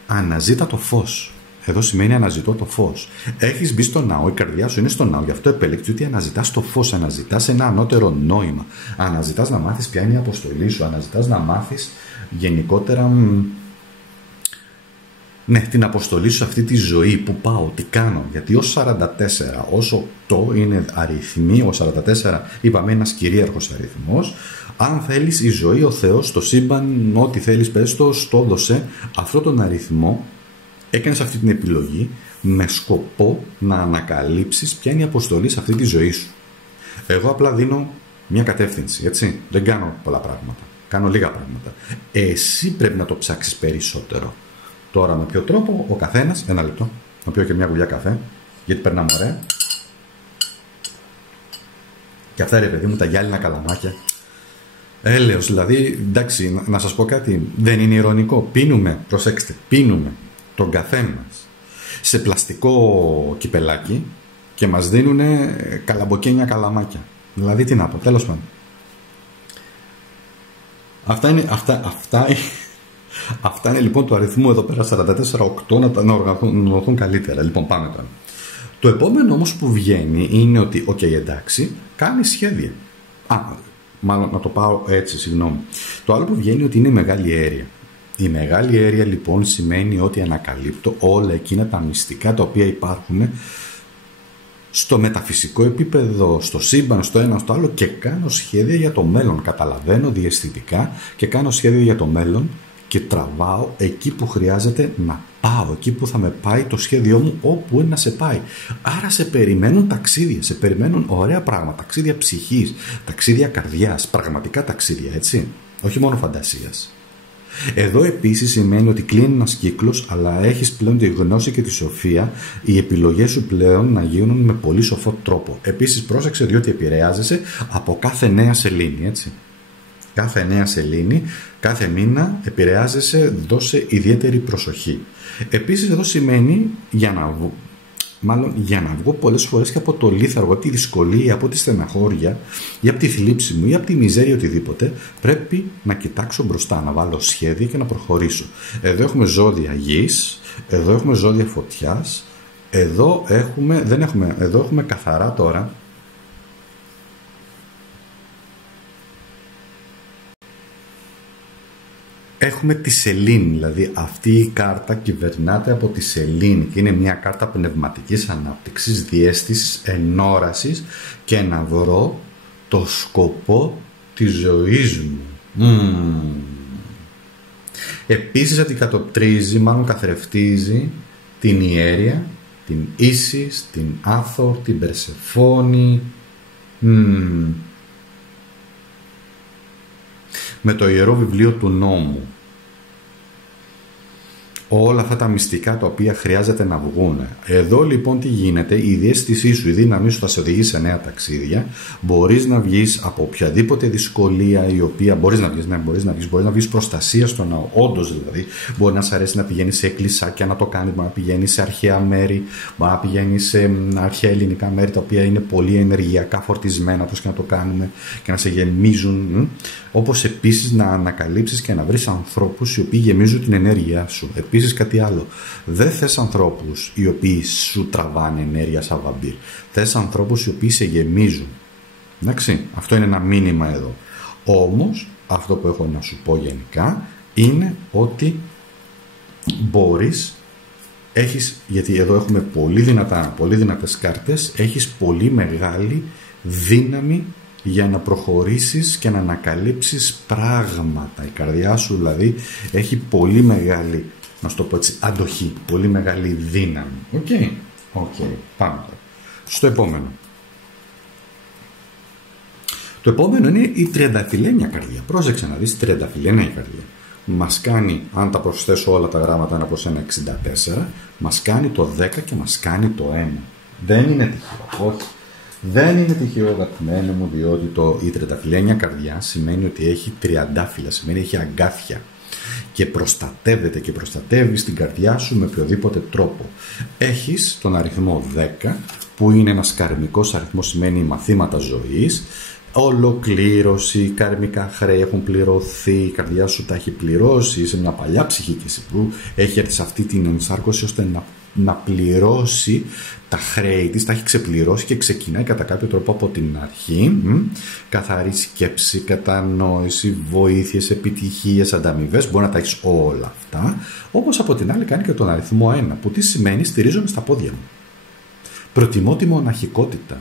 αναζήτα το φως. Εδώ σημαίνει αναζητώ το φως. Έχεις μπει στο ναό, η καρδιά σου είναι στο ναό, γι' αυτό επέλεξες ότι αναζητάς το φως, αναζητάς ένα ανώτερο νόημα. Αναζητάς να μάθεις ποια είναι η αποστολή σου, αναζητάς να μάθεις γενικότερα την αποστολή σου σε αυτή τη ζωή, που πάω, τι κάνω. Γιατί ως 44, ως 8 είναι αριθμοί, ως 44 είπαμε ένας κυρίαρχος αριθμός. Αν θέλεις η ζωή, ο Θεός, το σύμπαν, ό,τι θέλεις πες το, στο δώσε αυτόν τον αριθμό, έκανες αυτή την επιλογή με σκοπό να ανακαλύψεις ποια είναι η αποστολή σε αυτή τη ζωή σου. Εγώ απλά δίνω μια κατεύθυνση, έτσι. Δεν κάνω πολλά πράγματα. Κάνω λίγα πράγματα. Εσύ πρέπει να το ψάξεις περισσότερο. Τώρα με ποιο τρόπο ο καθένας, ένα λεπτό, να πιω και μια γουλιά καφέ, γιατί περνάμε ωραία. Και αυτά ρε παιδί μου τα γυάλινα καλαμάκια. Έλεος, δηλαδή, εντάξει, να σας πω κάτι, δεν είναι ειρωνικό. Πίνουμε, προσέξτε, πίνουμε τον καφέ μας σε πλαστικό κυπελάκι και μας δίνουν καλαμποκένια καλαμάκια. Δηλαδή τι να πω, τέλος πάντων. Αυτά είναι λοιπόν το αριθμό εδώ πέρα 44-8 να οργανωθούν καλύτερα. Λοιπόν, πάμε τώρα. Το επόμενο όμως που βγαίνει είναι ότι, εντάξει, κάνει σχέδια. Μάλλον να το πάω έτσι, συγγνώμη. Το άλλο που βγαίνει είναι ότι είναι η μεγάλη ιέρια. Η μεγάλη ιέρια λοιπόν σημαίνει ότι ανακαλύπτω όλα εκείνα τα μυστικά τα οποία υπάρχουν στο μεταφυσικό επίπεδο, στο σύμπαν, στο ένα, στο άλλο και κάνω σχέδια για το μέλλον. Καταλαβαίνω διαισθητικά και κάνω σχέδια για το μέλλον και τραβάω εκεί που χρειάζεται να πάω, εκεί που θα με πάει το σχέδιό μου, όπου είναι να σε πάει. Άρα σε περιμένουν ταξίδια, σε περιμένουν ωραία πράγματα, ταξίδια ψυχής, ταξίδια καρδιάς, πραγματικά ταξίδια, έτσι, όχι μόνο φαντασίας. Εδώ επίσης σημαίνει ότι κλείνει ένας κύκλος, αλλά έχεις πλέον τη γνώση και τη σοφία, οι επιλογές σου πλέον να γίνουν με πολύ σοφό τρόπο. Επίσης πρόσεξε, διότι επηρεάζεσαι από κάθε νέα σελήνη, έτσι. Κάθε νέα σελήνη, κάθε μήνα επηρεάζεσαι, δώσε ιδιαίτερη προσοχή. Επίσης εδώ σημαίνει για να βγω πολλές φορές και από το λίθαργο, από τη δυσκολία, από τη στεναχώρια ή από τη θλίψη μου ή από τη μιζέρια, οτιδήποτε, πρέπει να κοιτάξω μπροστά, να βάλω σχέδια και να προχωρήσω. Εδώ έχουμε ζώδια γης, εδώ έχουμε ζώδια φωτιάς, εδώ έχουμε καθαρά τώρα. Έχουμε τη σελήνη, δηλαδή αυτή η κάρτα κυβερνάται από τη σελήνη και είναι μια κάρτα πνευματικής ανάπτυξης, διαίσθησης, ενόρασης και να βρω το σκοπό της ζωής μου. Επίσης αντικατοπτρίζει, μάλλον καθρεφτίζει την ιέρια, την Ίσις, την Άθορ, την Περσεφόνη. Με το Ιερό Βιβλίο του Νόμου. όλα αυτά τα μυστικά τα οποία χρειάζεται να βγουν. Εδώ λοιπόν τι γίνεται, η διαίσθησή σου, η δύναμή σου θα σε οδηγήσει σε νέα ταξίδια. Μπορείς να βγεις από οποιαδήποτε δυσκολία η οποία μπορείς να βγεις, μπορείς να βγεις προστασία στο ναό. Όντως δηλαδή, μπορεί να σ' αρέσει να πηγαίνεις σε εκκλησάκια να το κάνεις, μπορεί να πηγαίνεις σε αρχαία μέρη, μπορεί να πηγαίνεις σε αρχαία ελληνικά μέρη τα οποία είναι πολύ ενεργειακά φορτισμένα, όπως και να το κάνουμε, και να σε γεμίζουν. Όπως επίσης να ανακαλύψεις και να βρεις ανθρώπους οι οποίοι γεμίζουν την ενέργειά σου. Επίσης κάτι άλλο. Δεν θες ανθρώπους οι οποίοι σου τραβάνε ενέργεια σαν βαμπύρ. Θες ανθρώπους οι οποίοι σε γεμίζουν. Εντάξει, αυτό είναι ένα μήνυμα εδώ. Όμως, αυτό που έχω να σου πω γενικά είναι ότι μπορείς, γιατί εδώ έχουμε πολύ δυνατές κάρτες, έχεις πολύ μεγάλη δύναμη για να προχωρήσεις και να ανακαλύψεις πράγματα. Η καρδιά σου δηλαδή έχει πολύ μεγάλη, να σου το πω έτσι, αντοχή, πολύ μεγάλη δύναμη. Οκ, πάμε τώρα στο επόμενο. Το επόμενο είναι η τριανταφυλλένια καρδιά. Πρόσεξε να δεις, τριανταφυλλένια καρδιά. Μας κάνει, αν τα προσθέσω όλα τα γράμματα 1 προς 1, 64, μας κάνει το 10 και μας κάνει το 1. Δεν είναι τυχαίο, όχι. Δεν είναι τυχαίο, αγαπημένο μου, διότι η τριανταφυλλένια καρδιά σημαίνει ότι έχει τριαντάφυλλα, σημαίνει έχει αγκάθια και προστατεύεται και προστατεύει την καρδιά σου με οποιοδήποτε τρόπο. Έχεις τον αριθμό 10 που είναι ένας καρμικός αριθμός, σημαίνει μαθήματα ζωής, ολοκλήρωση, καρμικά χρέη έχουν πληρωθεί, η καρδιά σου τα έχει πληρώσει, είσαι μια παλιά ψυχική που έχει έρθει σε αυτή την ενσάρκωση ώστε να πληρώσει τα χρέη της, τα έχει ξεπληρώσει και ξεκινάει κατά κάποιο τρόπο από την αρχή. Καθαρή σκέψη, κατανόηση, βοήθειες, επιτυχίες, ανταμοιβές, μπορεί να τα έχεις όλα αυτά. Όπως από την άλλη κάνει και τον αριθμό 1, που τι σημαίνει, στηρίζομαι στα πόδια μου. Προτιμώ τη μοναχικότητα.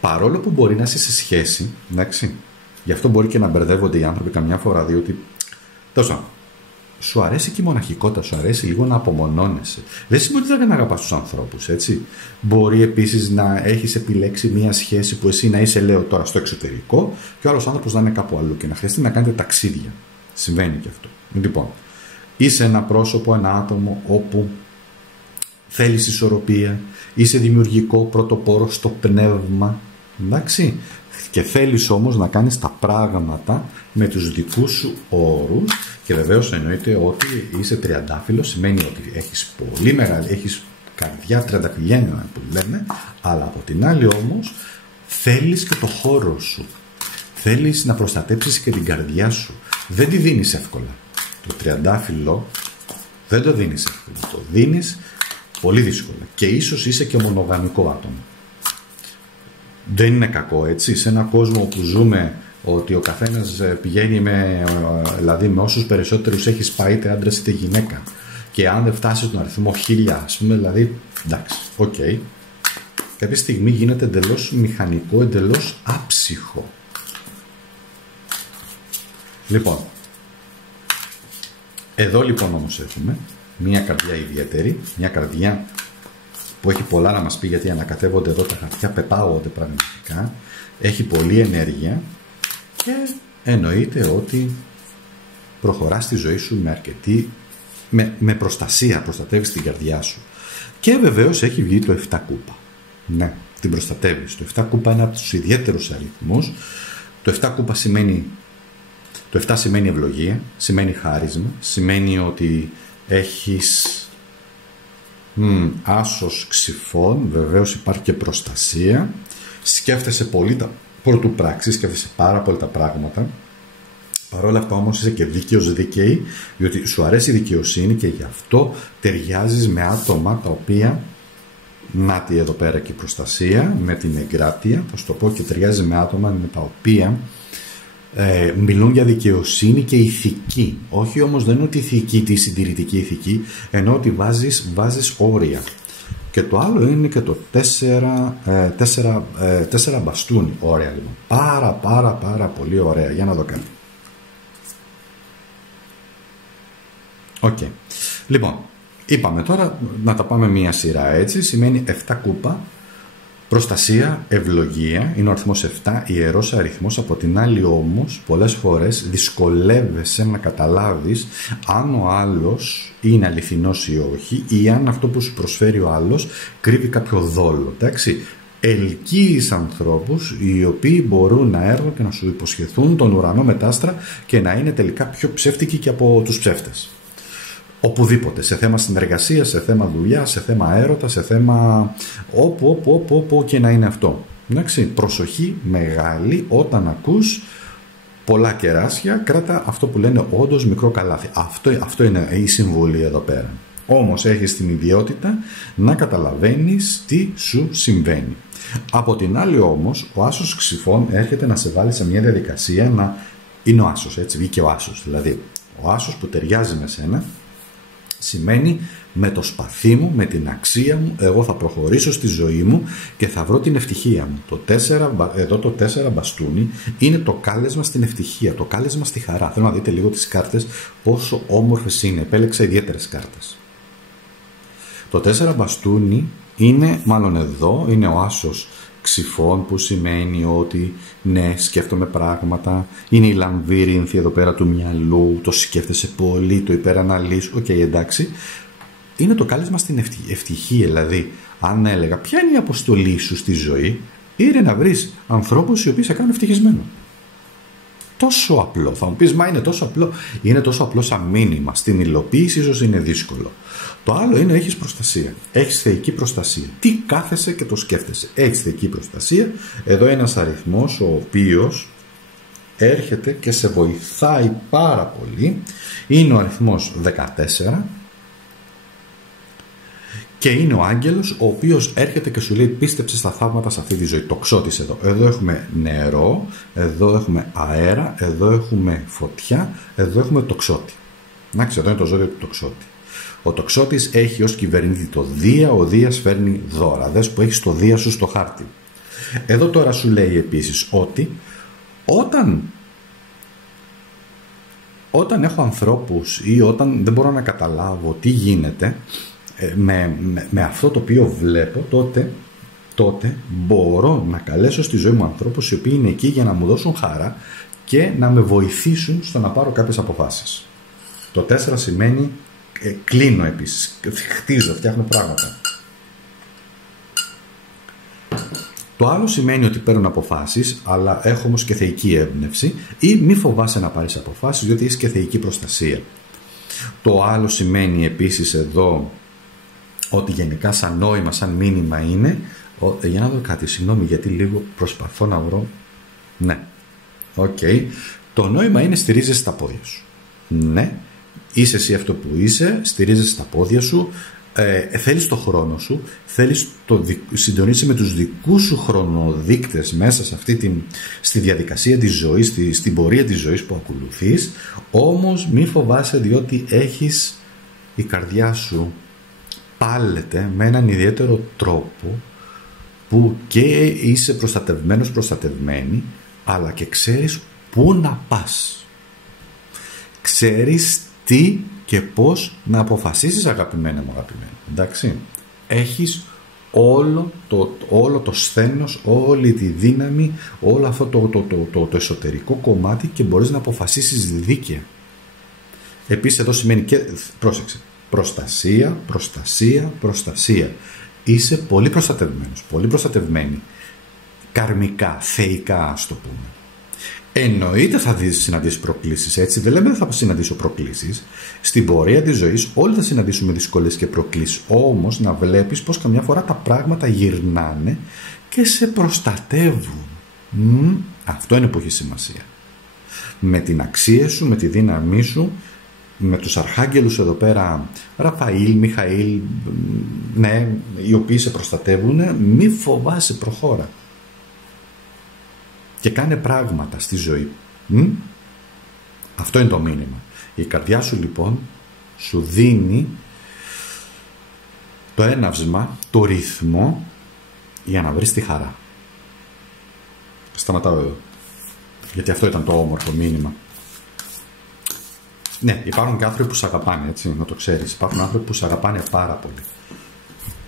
Παρόλο που μπορεί να είσαι σε σχέση, εντάξει, γι' αυτό μπορεί και να μπερδεύονται οι άνθρωποι καμιά φορά, διότι τόσο σου αρέσει και η μοναχικότητα, σου αρέσει λίγο να απομονώνεσαι. Δεν σημαίνει ότι δεν αγαπάς τους ανθρώπους, έτσι. Μπορεί επίσης να έχεις επιλέξει μια σχέση που εσύ να είσαι, λέω τώρα, στο εξωτερικό και ο άλλος άνθρωπος να είναι κάπου αλλού και να χρειαστεί να κάνετε ταξίδια. Συμβαίνει και αυτό. Λοιπόν, είσαι ένα πρόσωπο, ένα άτομο όπου θέλεις ισορροπία, είσαι δημιουργικό, πρωτοπόρο στο πνεύμα, εντάξει. Και θέλεις όμως να κάνεις τα πράγματα με τους δικούς σου όρους και βεβαίως εννοείται ότι είσαι τριαντάφυλλος, σημαίνει ότι έχεις πολύ μεγάλη, έχεις καρδιά τριανταφυλλένια που λέμε, αλλά από την άλλη όμως θέλεις και το χώρο σου. Θέλεις να προστατέψεις και την καρδιά σου. Δεν τη δίνεις εύκολα. Το τριαντάφυλλο δεν το δίνεις εύκολα. Το δίνεις πολύ δύσκολα. Και ίσως είσαι και μονογαμικό άτομο. Δεν είναι κακό, έτσι. Σε έναν κόσμο που ζούμε ότι ο καθένας πηγαίνει δηλαδή με όσους περισσότερους έχεις πάει, είτε άντρας είτε γυναίκα. Και αν δεν φτάσει στον αριθμό 1000, ας πούμε, δηλαδή, εντάξει, οκ. Κάποια στιγμή γίνεται εντελώς μηχανικό, εντελώς άψυχο. Λοιπόν, εδώ λοιπόν όμως έχουμε μια καρδιά ιδιαίτερη, μια καρδιά που έχει πολλά να μας πει, γιατί ανακατεύονται εδώ τα χαρτιά, πετάγονται πραγματικά, έχει πολλή ενέργεια και εννοείται ότι προχωράς στη ζωή σου με αρκετή, με προστασία, προστατεύεις την καρδιά σου. Και βεβαίως έχει βγει το 7 κούπα. Ναι, την προστατεύεις. Το 7 κούπα είναι από τους ιδιαίτερους αριθμούς. Το 7 κούπα σημαίνει, το 7 σημαίνει ευλογία, σημαίνει χάρισμα, σημαίνει ότι έχεις άσος ξυφών, βεβαίως υπάρχει και προστασία, σκέφτεσαι πολύ τα πρωτοπράξεις, σκέφτεσαι πάρα πολύ τα πράγματα. Παρ' όλα αυτά όμως είσαι και δίκαιος, δίκαιη, διότι σου αρέσει η δικαιοσύνη και γι' αυτό ταιριάζεις με άτομα τα οποία, νάτι εδώ πέρα και η προστασία, με την εγκράτεια, θα σου το πω, και ταιριάζει με άτομα με τα οποία μιλούν για δικαιοσύνη και ηθική. Όχι όμως, δεν είναι ότι ηθική, τη συντηρητική ηθική, ενώ ότι βάζεις όρια. Και το άλλο είναι και το 4 μπαστούνι. Ωραία λοιπόν. Πάρα πολύ ωραία. Για να δω κάτι. Οκ. Λοιπόν, είπαμε τώρα να τα πάμε μία σειρά, έτσι. Σημαίνει 7 κούπα. Προστασία, ευλογία, είναι ο αριθμός 7, ιερός αριθμός. Από την άλλη όμως, πολλές φορές δυσκολεύεσαι να καταλάβεις αν ο άλλος είναι αληθινός ή όχι, ή αν αυτό που σου προσφέρει ο άλλος κρύβει κάποιο δόλο. Εντάξει. Ελκύεις ανθρώπους οι οποίοι μπορούν να έρθουν και να σου υποσχεθούν τον ουρανό με τ' άστρα και να είναι τελικά πιο ψεύτικοι και από τους ψεύτες. Οπουδήποτε, σε θέμα συνεργασία, σε θέμα δουλειά, σε θέμα έρωτα, σε θέμα όπου και να είναι αυτό. Εντάξει, προσοχή μεγάλη όταν ακούς πολλά κεράσια, κράτα αυτό που λένε όντως μικρό καλάθι. Αυτό είναι η συμβουλή εδώ πέρα. Όμως έχεις την ιδιότητα να καταλαβαίνεις τι σου συμβαίνει. Από την άλλη όμως, ο άσος ξυφών έρχεται να σε βάλει σε μια διαδικασία να είναι ο άσος, έτσι βγήκε ο άσος. Δηλαδή, ο άσος που ταιριάζει με σένα σημαίνει με το σπαθί μου, με την αξία μου, εγώ θα προχωρήσω στη ζωή μου και θα βρω την ευτυχία μου. Εδώ το 4 μπαστούνι είναι το κάλεσμα στην ευτυχία, το κάλεσμα στη χαρά. Θέλω να δείτε λίγο τις κάρτες πόσο όμορφες είναι. Επέλεξα ιδιαίτερες κάρτες. Το 4 μπαστούνι είναι, μάλλον εδώ, είναι ο άσος ξυφών, που σημαίνει ότι ναι, σκέφτομαι πράγματα, είναι η λαμβύρινθη εδώ πέρα του μυαλού, το σκέφτεσαι πολύ, το υπεραναλύεις, εντάξει. Είναι το κάλεσμα στην ευτυχία, δηλαδή αν έλεγα ποια είναι η αποστολή σου στη ζωή, είναι να βρεις ανθρώπους οι οποίοι σε κάνουν ευτυχισμένο. Τόσο απλό. Θα μου πεις, μα είναι τόσο απλό. Είναι τόσο απλό σαν μήνυμα. Στην υλοποίηση ίσως είναι δύσκολο. Το άλλο είναι έχεις προστασία. Έχεις θεϊκή προστασία. Τι κάθεσαι και το σκέφτεσαι. Έχεις θεϊκή προστασία. Εδώ είναι ένας αριθμός ο οποίος έρχεται και σε βοηθάει πάρα πολύ. Είναι ο αριθμός 14. Και είναι ο άγγελος ο οποίος έρχεται και σου λέει πίστεψε στα θαύματα σε αυτή τη ζωή. Τοξότης εδώ. Εδώ έχουμε νερό, εδώ έχουμε αέρα, εδώ έχουμε φωτιά, εδώ έχουμε τοξότη. Εντάξει, εδώ είναι το ζώδιο του τοξότη. Ο τοξότης έχει ως κυβερνήτη το Δία, ο Δίας φέρνει δώρα. Δες που έχεις το Δία σου στο χάρτη. Εδώ τώρα σου λέει επίσης ότι όταν έχω ανθρώπους ή όταν δεν μπορώ να καταλάβω τι γίνεται με αυτό το οποίο βλέπω, τότε μπορώ να καλέσω στη ζωή μου ανθρώπους οι οποίοι είναι εκεί για να μου δώσουν χαρά και να με βοηθήσουν στο να πάρω κάποιες αποφάσεις. Το 4 σημαίνει κλείνω επίσης, χτίζω, φτιάχνω πράγματα. Το άλλο σημαίνει ότι παίρνω αποφάσεις, αλλά έχω όμως και θεϊκή έμπνευση, ή μη φοβάσαι να πάρεις αποφάσεις, διότι έχεις και θεϊκή προστασία. Το άλλο σημαίνει επίσης εδώ ότι γενικά σαν νόημα, σαν μήνυμα είναι, για να δω κάτι, συγγνώμη γιατί λίγο προσπαθώ να βρω, ναι, το νόημα είναι στηρίζεσαι στα πόδια σου. Ναι, είσαι εσύ αυτό που είσαι, στηρίζεσαι στα πόδια σου, θέλεις το χρόνο σου, συντονίσαι με τους δικούς σου χρονοδείκτες μέσα σε στη διαδικασία της ζωής, στην πορεία της ζωής που ακολουθείς, όμως μη φοβάσαι διότι έχεις η καρδιά σου πάλεται με έναν ιδιαίτερο τρόπο που και είσαι προστατευμένη, αλλά και ξέρεις πού να πας. Ξέρεις τι και πώς να αποφασίσεις, αγαπημένα μου, εντάξει. Έχεις όλο το σθένος, όλη τη δύναμη, όλο αυτό το εσωτερικό κομμάτι και μπορείς να αποφασίσεις δίκαια. Επίσης εδώ σημαίνει και, πρόσεξε, προστασία. Είσαι πολύ προστατευμένος, πολύ προστατευμένη. Καρμικά, θεϊκά, ας το πούμε. Εννοείται θα συναντήσεις προκλήσεις, έτσι. Δεν λέμε δεν θα συναντήσω προκλήσεις. Στην πορεία της ζωής όλοι θα συναντήσουμε δυσκολίες και προκλήσεις. Όμως να βλέπεις πως καμιά φορά τα πράγματα γυρνάνε και σε προστατεύουν. Αυτό είναι που έχει σημασία. Με την αξία σου, με τη δύναμή σου, με τους αρχάγγελους εδώ πέρα, Ραφαήλ, Μιχαήλ, ναι, οι οποίοι σε προστατεύουν, μη φοβάσαι, προχώρα. Και κάνε πράγματα στη ζωή. Αυτό είναι το μήνυμα. Η καρδιά σου λοιπόν σου δίνει το έναυσμα, το ρυθμό για να βρεις τη χαρά. Σταματάω εδώ. Γιατί αυτό ήταν το όμορφο μήνυμα. Ναι, υπάρχουν και άνθρωποι που σε αγαπάνε, έτσι, να το ξέρεις. Υπάρχουν άνθρωποι που σε αγαπάνε πάρα πολύ.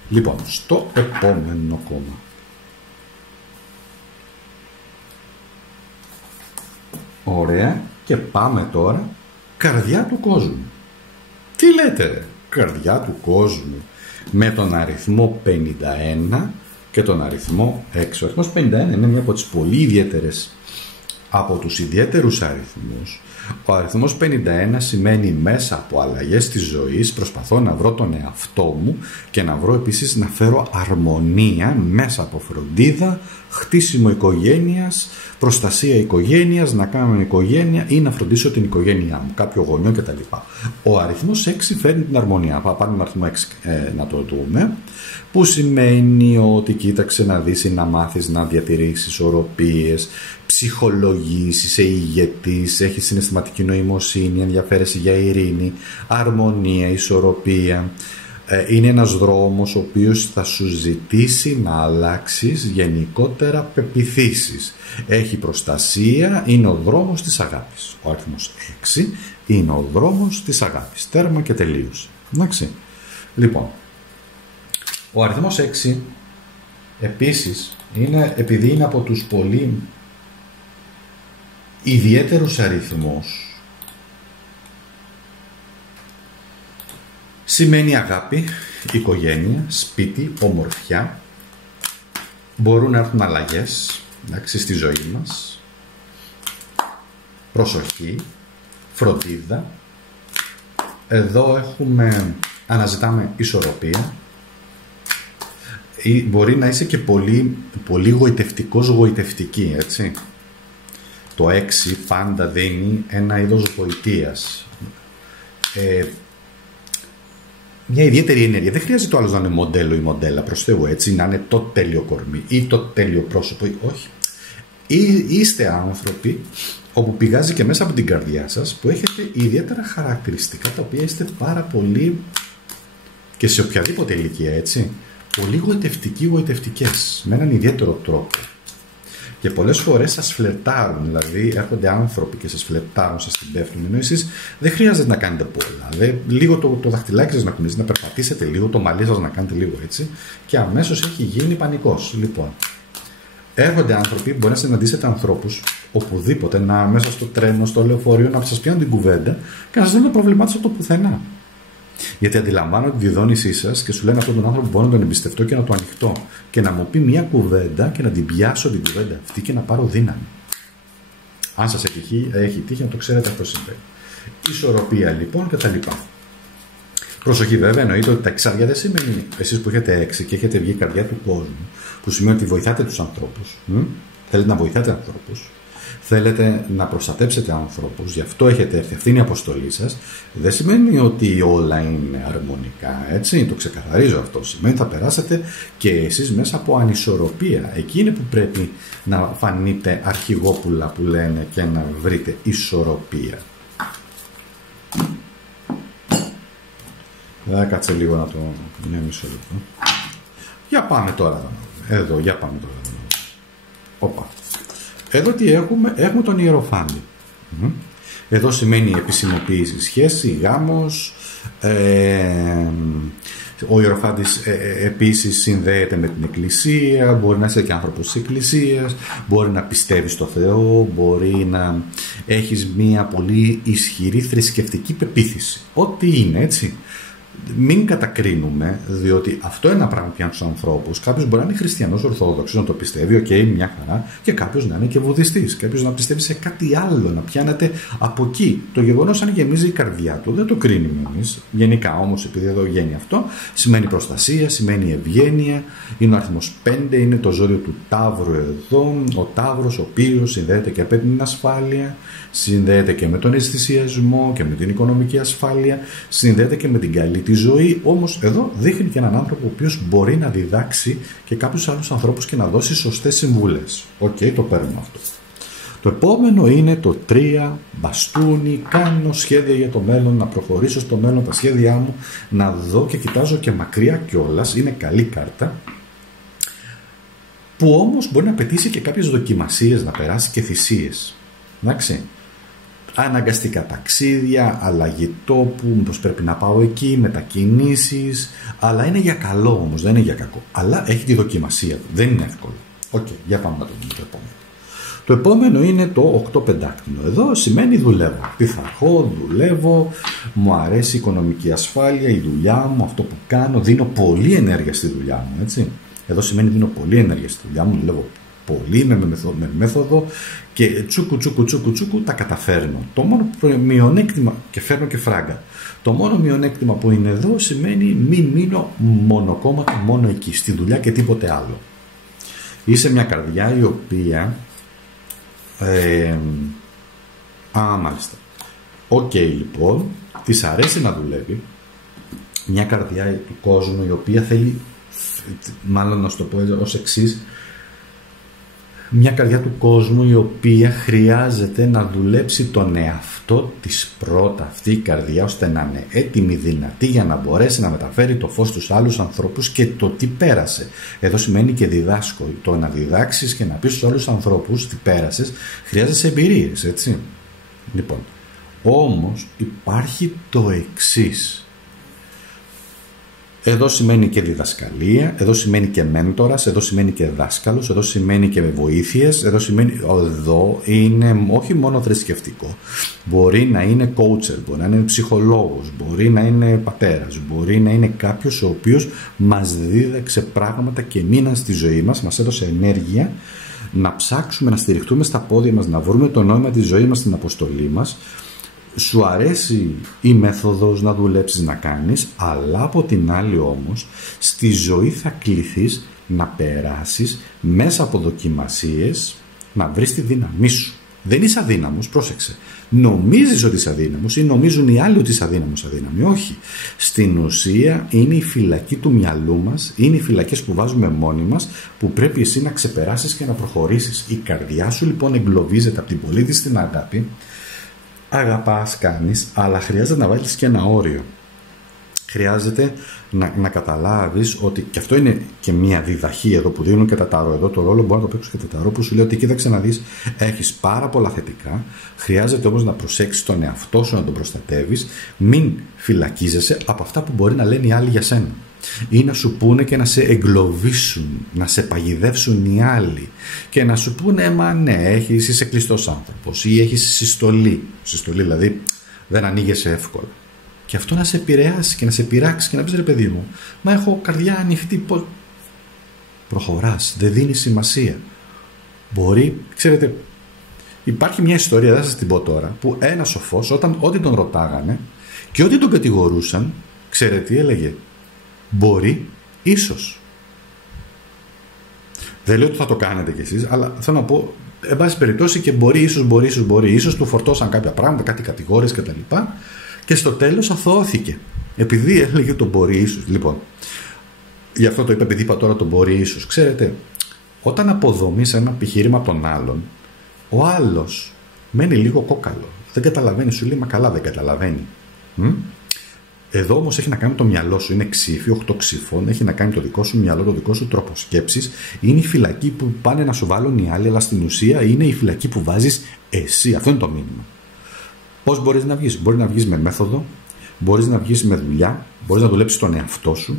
Λοιπόν, στο επόμενο κόμμα. Ωραία. Και πάμε τώρα. Καρδιά του κόσμου. Τι λέτε ρε? Καρδιά του κόσμου. Με τον αριθμό 51 και τον αριθμό 6. Ο αριθμός 51 είναι μια από τις πολύ ιδιαίτερες, από τους ιδιαίτερους αριθμούς. Ο αριθμός 51 σημαίνει μέσα από αλλαγές της ζωής προσπαθώ να βρω τον εαυτό μου και να βρω επίσης να φέρω αρμονία μέσα από φροντίδα, χτίσιμο οικογένειας, προστασία οικογένειας, να κάνω οικογένεια ή να φροντίσω την οικογένειά μου, κάποιο γονιό κτλ. Ο αριθμός 6 φέρνει την αρμονία. Πάμε τον αριθμό 6 να το δούμε. Που σημαίνει ότι κοίταξε να δεις ή να μάθεις να διατηρήσεις ισορροπίες, ψυχολογείς, είσαι ηγετής, έχεις συναισθηματική νοημοσύνη, ενδιαφέρεσαι για ειρήνη, αρμονία, ισορροπία. Είναι ένας δρόμος ο οποίος θα σου ζητήσει να αλλάξεις γενικότερα πεποιθήσεις. Έχει προστασία, είναι ο δρόμος της αγάπης. Ο αριθμός 6 είναι ο δρόμος της αγάπης. Τέρμα και τελείωσε. Εντάξει. Λοιπόν, ο αριθμός 6 επίσης είναι, επειδή είναι από τους πολύ ιδιαίτερους αριθμούς, σημαίνει αγάπη, οικογένεια, σπίτι, ομορφιά. Μπορούν να έρθουν αλλαγές, εντάξει, στη ζωή μας. Προσοχή, φροντίδα. Εδώ αναζητάμε ισορροπία. Ή μπορεί να είσαι και πολύ γοητευτικός, γοητευτική, έτσι. Το 6 πάντα δίνει ένα είδος γοητείας. Μια ιδιαίτερη ενέργεια. Δεν χρειάζεται ο άλλος να είναι μοντέλο ή μοντέλα προς Θεού, έτσι, να είναι το τέλειο κορμί ή το τέλειο πρόσωπο. Όχι. Είστε άνθρωποι όπου πηγάζει και μέσα από την καρδιά σας που έχετε ιδιαίτερα χαρακτηριστικά τα οποία είστε πάρα πολύ, και σε οποιαδήποτε ηλικία, έτσι, πολύ γοητευτικοί, γοητευτικές, με έναν ιδιαίτερο τρόπο. Και πολλές φορές σας φλερτάρουν, δηλαδή έρχονται άνθρωποι και σας φλερτάρουν, σας την πέφτουν, ενώ εσείς δεν χρειάζεται να κάνετε πολλά. Λίγο το δαχτυλάκι σας να κουνήσετε, να περπατήσετε λίγο, το μαλλί σας να κάνετε λίγο έτσι, και αμέσως έχει γίνει πανικός. Λοιπόν, έρχονται άνθρωποι, μπορεί να συναντήσετε ανθρώπους οπουδήποτε, μέσα στο τρένο, στο λεωφορείο, να σας πιάνουν την κουβέντα και να σας δίνουν το πρόβλημά τους από το πουθενά. Γιατί αντιλαμβάνονται τη διδόνησή σας και σου λένε αυτόν τον άνθρωπο μπορώ να τον εμπιστευτώ και να το ανοιχτώ και να μου πει μια κουβέντα και να την πιάσω την κουβέντα αυτή και να πάρω δύναμη. Αν σας έχει τύχει να το ξέρετε, αυτό συμβαίνει. Ισορροπία λοιπόν και τα λοιπά. Προσοχή, βέβαια, εννοείται ότι τα εξάρια δεν σημαίνει εσείς που έχετε 6 και έχετε βγει καρδιά του κόσμου, που σημαίνει ότι βοηθάτε τους ανθρώπους. Θέλετε να βοηθάτε ανθρώπους. Θέλετε να προστατέψετε ανθρώπους, γι' αυτό έχετε έρθει, αυτή είναι η αποστολή σας. Δεν σημαίνει ότι όλα είναι αρμονικά, έτσι, το ξεκαθαρίζω αυτό. Σημαίνει ότι θα περάσετε και εσείς μέσα από ανισορροπία. Εκεί είναι που πρέπει να φανείτε αρχηγόπουλα που λένε και να βρείτε ισορροπία. Θα κάτσε λίγο να το... Ναι, μισό λεπτό. Για πάμε τώρα. Εδώ, για πάμε τώρα. Όπα. Εδώ τι έχουμε τον Ιεροφάντη. Εδώ σημαίνει επισημοποίηση σχέση, γάμος. Ο Ιεροφάντης επίσης συνδέεται με την Εκκλησία, μπορεί να είσαι και άνθρωπος της Εκκλησίας, μπορεί να πιστεύεις στο Θεό, μπορεί να έχεις μια πολύ ισχυρή θρησκευτική πεποίθηση. Ό,τι είναι, έτσι. Μην κατακρίνουμε, διότι αυτό είναι ένα πράγμα πια στους ανθρώπους. Κάποιος μπορεί να είναι χριστιανός ορθόδοξος, να το πιστεύει, μια χαρά, και κάποιος να είναι και βουδιστής. Κάποιος να πιστεύει σε κάτι άλλο, να πιάνεται από εκεί. Το γεγονός αν γεμίζει η καρδιά του, δεν το κρίνουμε εμείς. Γενικά όμως, επειδή εδώ βγαίνει αυτό, σημαίνει προστασία, σημαίνει ευγένεια. Είναι ο αριθμός 5, είναι το ζώδιο του Ταύρου εδώ. Ο Ταύρος, ο οποίος συνδέεται και με την ασφάλεια, συνδέεται και με τον αισθησιασμό και με την οικονομική ασφάλεια, συνδέεται και με την καλή τη ζωή. Όμως εδώ δείχνει και έναν άνθρωπο ο οποίος μπορεί να διδάξει και κάποιους άλλους ανθρώπους και να δώσει σωστές συμβουλές. Το παίρνουμε αυτό. Το επόμενο είναι το 3, μπαστούνι, κάνω σχέδια για το μέλλον, να προχωρήσω στο μέλλον, τα σχέδιά μου, να δω και κοιτάζω και μακριά κιόλας, είναι καλή κάρτα, που όμως μπορεί να απαιτήσει και κάποιες δοκιμασίες, να περάσει και θυσίες. Εντάξει. Αναγκαστικά ταξίδια, αλλαγή τόπου, μήπως πρέπει να πάω εκεί, μετακινήσεις, αλλά είναι για καλό όμως, δεν είναι για κακό. Αλλά έχει τη δοκιμασία του, δεν είναι εύκολο. Για πάμε να το δούμε το επόμενο. Το επόμενο είναι το 8 πεντάκτηνο. Εδώ σημαίνει δουλεύω. Πειθαρχώ, δουλεύω, μου αρέσει η οικονομική ασφάλεια, η δουλειά μου, αυτό που κάνω, δίνω πολλή ενέργεια στη δουλειά μου, έτσι. Εδώ σημαίνει δίνω πολλή ενέργεια στη δουλειά μου, δουλεύω πολύ με μέθοδο και τσούκου τα καταφέρνω. Το μόνο μειονέκτημα, και φέρνω και φράγκα. Το μόνο μειονέκτημα που είναι εδώ σημαίνει μην μείνω μονοκόμματο μόνο εκεί, στη δουλειά και τίποτε άλλο. Είσαι μια καρδιά η οποία μάλιστα. Οκ, λοιπόν, της αρέσει να δουλεύει. Μια καρδιά του κόσμου η οποία θέλει, μάλλον να σου το πω ως εξής, μια καρδιά του κόσμου η οποία χρειάζεται να δουλέψει τον εαυτό της πρώτα, αυτή η καρδιά, ώστε να είναι έτοιμη, δυνατή για να μπορέσει να μεταφέρει το φως στους άλλους ανθρώπους και το τι πέρασε. Εδώ σημαίνει και διδάσκω. Το να διδάξεις και να πεις στους άλλους ανθρώπους τι πέρασες χρειάζεσαι εμπειρίες, έτσι. Λοιπόν, όμως υπάρχει το εξής. Εδώ σημαίνει και διδασκαλία, εδώ σημαίνει και μέντορας, εδώ σημαίνει και δάσκαλος, εδώ σημαίνει και βοήθειες, εδώ είναι όχι μόνο θρησκευτικό. Μπορεί να είναι coach, μπορεί να είναι ψυχολόγος, μπορεί να είναι πατέρας, μπορεί να είναι κάποιος ο οποίος μας δίδαξε πράγματα και μείναν στη ζωή μας, μας έδωσε ενέργεια να ψάξουμε, να στηριχτούμε στα πόδια μας, να βρούμε το νόημα της ζωής μας στην αποστολή μας. Σου αρέσει η μέθοδος να δουλέψεις, να κάνεις, αλλά από την άλλη όμως στη ζωή θα κληθείς να περάσεις μέσα από δοκιμασίες, να βρεις τη δύναμή σου. Δεν είσαι αδύναμος, πρόσεξε. Νομίζεις ότι είσαι αδύναμος ή νομίζουν οι άλλοι ότι είσαι αδύναμος, αδύναμη. Όχι. Στην ουσία είναι η φυλακή του μυαλού μας, είναι οι φυλακές που βάζουμε μόνοι μας, που πρέπει εσύ να ξεπεράσεις και να προχωρήσεις. Η καρδιά σου λοιπόν εγκλωβίζεται από την πολύ της την αγάπη. Αγαπάς, κάνεις, αλλά χρειάζεται να βάλεις και ένα όριο. Χρειάζεται να καταλάβεις ότι, και αυτό είναι και μια διδαχή εδώ που δίνουν και τα ταρό, εδώ το ρόλο μπορεί να το παίξουν και τα ταρό, που σου λέει ότι κοίταξε να δεις, έχεις πάρα πολλά θετικά, χρειάζεται όμως να προσέξεις τον εαυτό σου, να τον προστατεύεις, μην φυλακίζεσαι από αυτά που μπορεί να λένε οι άλλοι για σένα. Ή να σου πούνε και να σε εγκλωβίσουν, να σε παγιδεύσουν οι άλλοι και να σου πούνε μα ναι, είσαι κλειστός άνθρωπος ή έχεις συστολή, δηλαδή δεν ανοίγεσαι εύκολα, και αυτό να σε επηρεάσει και να σε πειράξει και να πεις ρε παιδί μου, μα έχω καρδιά ανοιχτή, προχωράς, δεν δίνει σημασία. Μπορεί, ξέρετε, υπάρχει μια ιστορία, δεν σας την πω τώρα, που ένας σοφός ό,τι τον ρωτάγανε και ό,τι τον κατηγορούσαν, ξέρετε τι έλεγε? Μπορεί, ίσως. Δεν λέω ότι θα το κάνετε κι εσείς, αλλά θέλω να πω, εν πάση περιπτώσει, και μπορεί, ίσως του φορτώσαν κάποια πράγματα, κάτι κατηγορίες κτλ. Και στο τέλος αθωώθηκε. Επειδή έλεγε το μπορεί, ίσως. Λοιπόν, γι' αυτό το είπα, επειδή είπα τώρα το μπορεί, ίσως. Ξέρετε, όταν αποδομείς ένα επιχείρημα των άλλων, ο άλλος μένει λίγο κόκαλο. Δεν καταλαβαίνει, σου λέει, μα καλά δεν καταλαβαίνει. Εδώ όμως έχει να κάνει το μυαλό σου, είναι ξύφι, 8 ξύφων, έχει να κάνει το δικό σου μυαλό, το δικό σου τρόπο σκέψης. Είναι η φυλακή που πάνε να σου βάλουν οι άλλοι, αλλά στην ουσία είναι η φυλακή που βάζεις εσύ. Αυτό είναι το μήνυμα. Πώς μπορείς να βγεις? Μπορεί να βγεις με μέθοδο, μπορείς να βγεις με δουλειά, μπορείς να δουλέψεις τον εαυτό σου,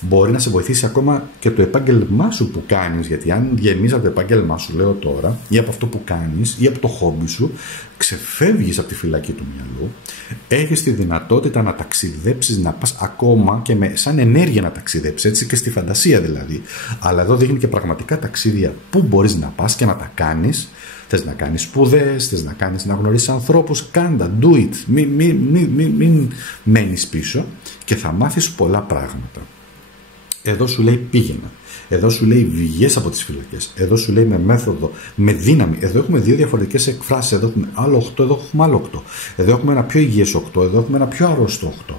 μπορεί να σε βοηθήσει ακόμα και το επάγγελμά σου που κάνεις, γιατί αν γεμίζεις από το επάγγελμά σου, λέω τώρα, ή από αυτό που κάνεις, ή από το χόμπι σου, ξεφεύγεις από τη φυλακή του μυαλού, έχεις τη δυνατότητα να ταξιδέψεις, να πας ακόμα και σαν ενέργεια να ταξιδέψεις, έτσι και στη φαντασία δηλαδή. Αλλά εδώ δείχνει και πραγματικά ταξίδια που μπορείς να πας και να τα κάνεις. Θες να κάνεις σπουδές, θες να γνωρίσεις ανθρώπους, κάντα, do it, μην μένεις πίσω και θα μάθεις πολλά πράγματα. Εδώ σου λέει πήγαινα, εδώ σου λέει βγες από τις φυλακές, εδώ σου λέει με μέθοδο, με δύναμη. Εδώ έχουμε δύο διαφορετικές εκφράσεις, εδώ έχουμε άλλο 8, εδώ έχουμε άλλο 8. Εδώ έχουμε ένα πιο υγιές 8, εδώ έχουμε ένα πιο αρρώστο 8.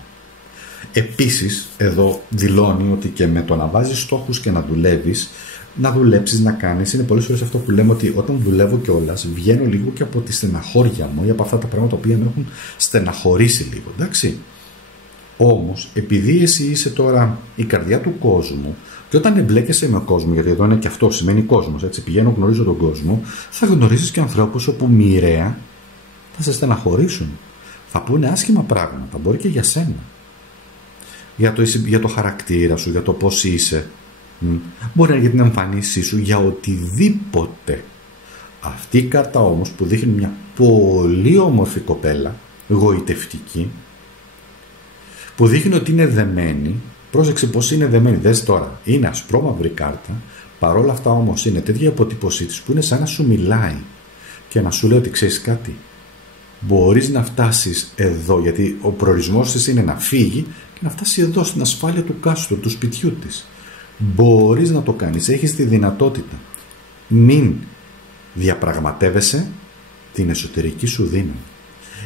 Επίσης, εδώ δηλώνει ότι και με το να βάζεις στόχους και να δουλεύεις, να δουλέψεις, να κάνεις, είναι πολλές φορές αυτό που λέμε ότι όταν δουλεύω κιόλας βγαίνω λίγο και από τη στεναχώρια μου ή από αυτά τα πράγματα που με έχουν στεναχωρήσει λίγο, εντάξει. Όμως, επειδή εσύ είσαι τώρα η καρδιά του κόσμου, και όταν εμπλέκεσαι με κόσμο, γιατί εδώ είναι και αυτό, σημαίνει κόσμος, έτσι, πηγαίνω, γνωρίζω τον κόσμο, θα γνωρίσεις και ανθρώπους όπου μοιραία θα σε στεναχωρήσουν. Θα πούνε άσχημα πράγματα, μπορεί και για σένα. Για το χαρακτήρα σου, για το πώς είσαι. Μπορεί να είναι για την εμφανίσή σου, για οτιδήποτε. Αυτή η κάρτα όμως που δείχνει μια πολύ όμορφη κοπέλα, γοητευτική, που δείχνει ότι είναι δεμένη. Πρόσεξε πως είναι δεμένη, δες τώρα, είναι ασπρόμαυρη κάρτα, παρόλα αυτά όμως είναι τέτοια αποτύπωσή της που είναι σαν να σου μιλάει και να σου λέει ότι ξέρεις κάτι, μπορείς να φτάσεις εδώ, γιατί ο προορισμός της είναι να φύγει και να φτάσει εδώ στην ασφάλεια του κάστρου, του σπιτιού της. Μπορείς να το κάνεις, έχεις τη δυνατότητα. Μην διαπραγματεύεσαι την εσωτερική σου δύναμη.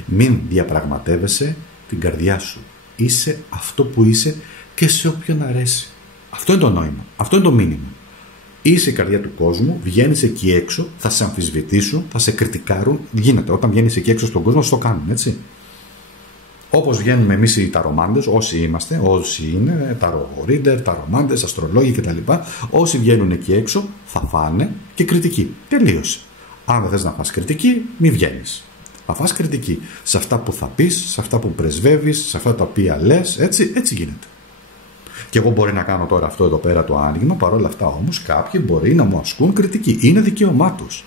Μην διαπραγματεύεσαι την καρδιά σου. Είσαι αυτό που είσαι και σε όποιον αρέσει. Αυτό είναι το νόημα. Αυτό είναι το μήνυμα. Είσαι η καρδιά του κόσμου, βγαίνεις εκεί έξω, θα σε αμφισβητήσουν, θα σε κριτικάρουν. Γίνεται. Όταν βγαίνεις εκεί έξω στον κόσμο, το κάνουν, έτσι. Όπως βγαίνουμε εμείς οι ταρομάντες, όσοι είμαστε, όσοι είναι, ταρορίντερ, ταρομάντες, αστρολόγοι κτλ. Όσοι βγαίνουν εκεί έξω, θα φάνε και κριτική. Τελείωσε. Αν δεν θες να φας κριτική, μη βγαίνεις. Θα φας κριτική σε αυτά που θα πεις, σε αυτά που πρεσβεύεις, σε αυτά τα οποία λες, έτσι γίνεται. Και εγώ μπορεί να κάνω τώρα αυτό εδώ πέρα το άνοιγμα, παρόλα αυτά όμως κάποιοι μπορεί να μου ασκούν κριτική. Είναι δικαίωμά τους.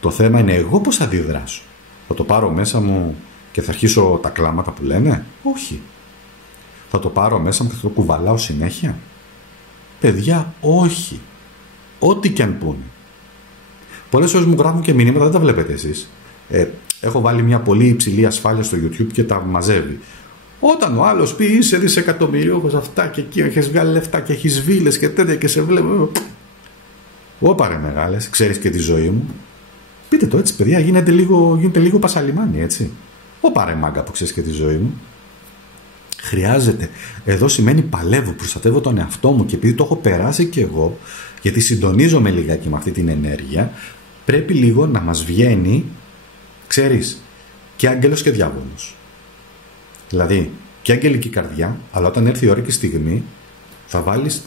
Το θέμα είναι εγώ πώς αντιδράσω. Θα το πάρω μέσα μου και θα αρχίσω τα κλάματα που λένε? Όχι. Θα το πάρω μέσα μου και θα το κουβαλάω συνέχεια? Παιδιά, όχι. Ό,τι και αν πούνε. Πολλές φορές μου γράφουν και μηνύματα, δεν τα βλέπετε εσείς. Έχω βάλει μια πολύ υψηλή ασφάλεια στο YouTube και τα μαζεύει. Όταν ο άλλος πει είσαι δισεκατομμυριούχος αυτά και εκεί έχεις βγάλει λεφτά και έχεις βίλες και τέτοια και σε βλέπω. Ωπα ρε μεγάλες, ξέρεις και τη ζωή μου. Πείτε το έτσι παιδιά, γίνεται λίγο πασαλιμάνι, έτσι. Ωπα ρε μάγκα που ξέρεις και τη ζωή μου. Χρειάζεται. Εδώ σημαίνει παλεύω, προστατεύω τον εαυτό μου και επειδή το έχω περάσει κι εγώ, γιατί συντονίζομαι λιγάκι με αυτή την ενέργεια, πρέπει λίγο να μας βγαίνει, ξέρεις, και άγγελος και διάβολος. Δηλαδή, και αγγελική καρδιά, αλλά όταν έρθει η ώρα και η στιγμή, θα βάλεις,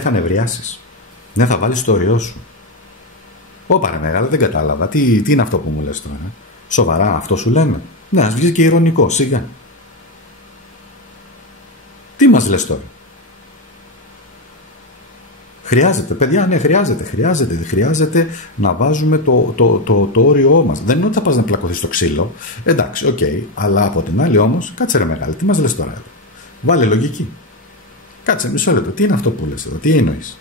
θα νευριάσεις. Ναι, θα βάλεις το όριό σου. Ωπα ρε μεγάλα, δεν κατάλαβα. Τι είναι αυτό που μου λες τώρα? Σοβαρά αυτό σου λέμε? Ναι, ας βγεις και ειρωνικό, σιγά. Τι μας λες τώρα? Χρειάζεται, παιδιά, ναι, χρειάζεται να βάζουμε το όριό μας. Δεν είναι ότι θα πας να πλακωθείς στο ξύλο. Εντάξει, οκ, αλλά από την άλλη όμως, κάτσε ρε μεγάλη, τι μας λες τώρα εδώ? Βάλε λογική. Κάτσε μισό λεπτό, τι είναι αυτό που λες εδώ, τι εννοείς?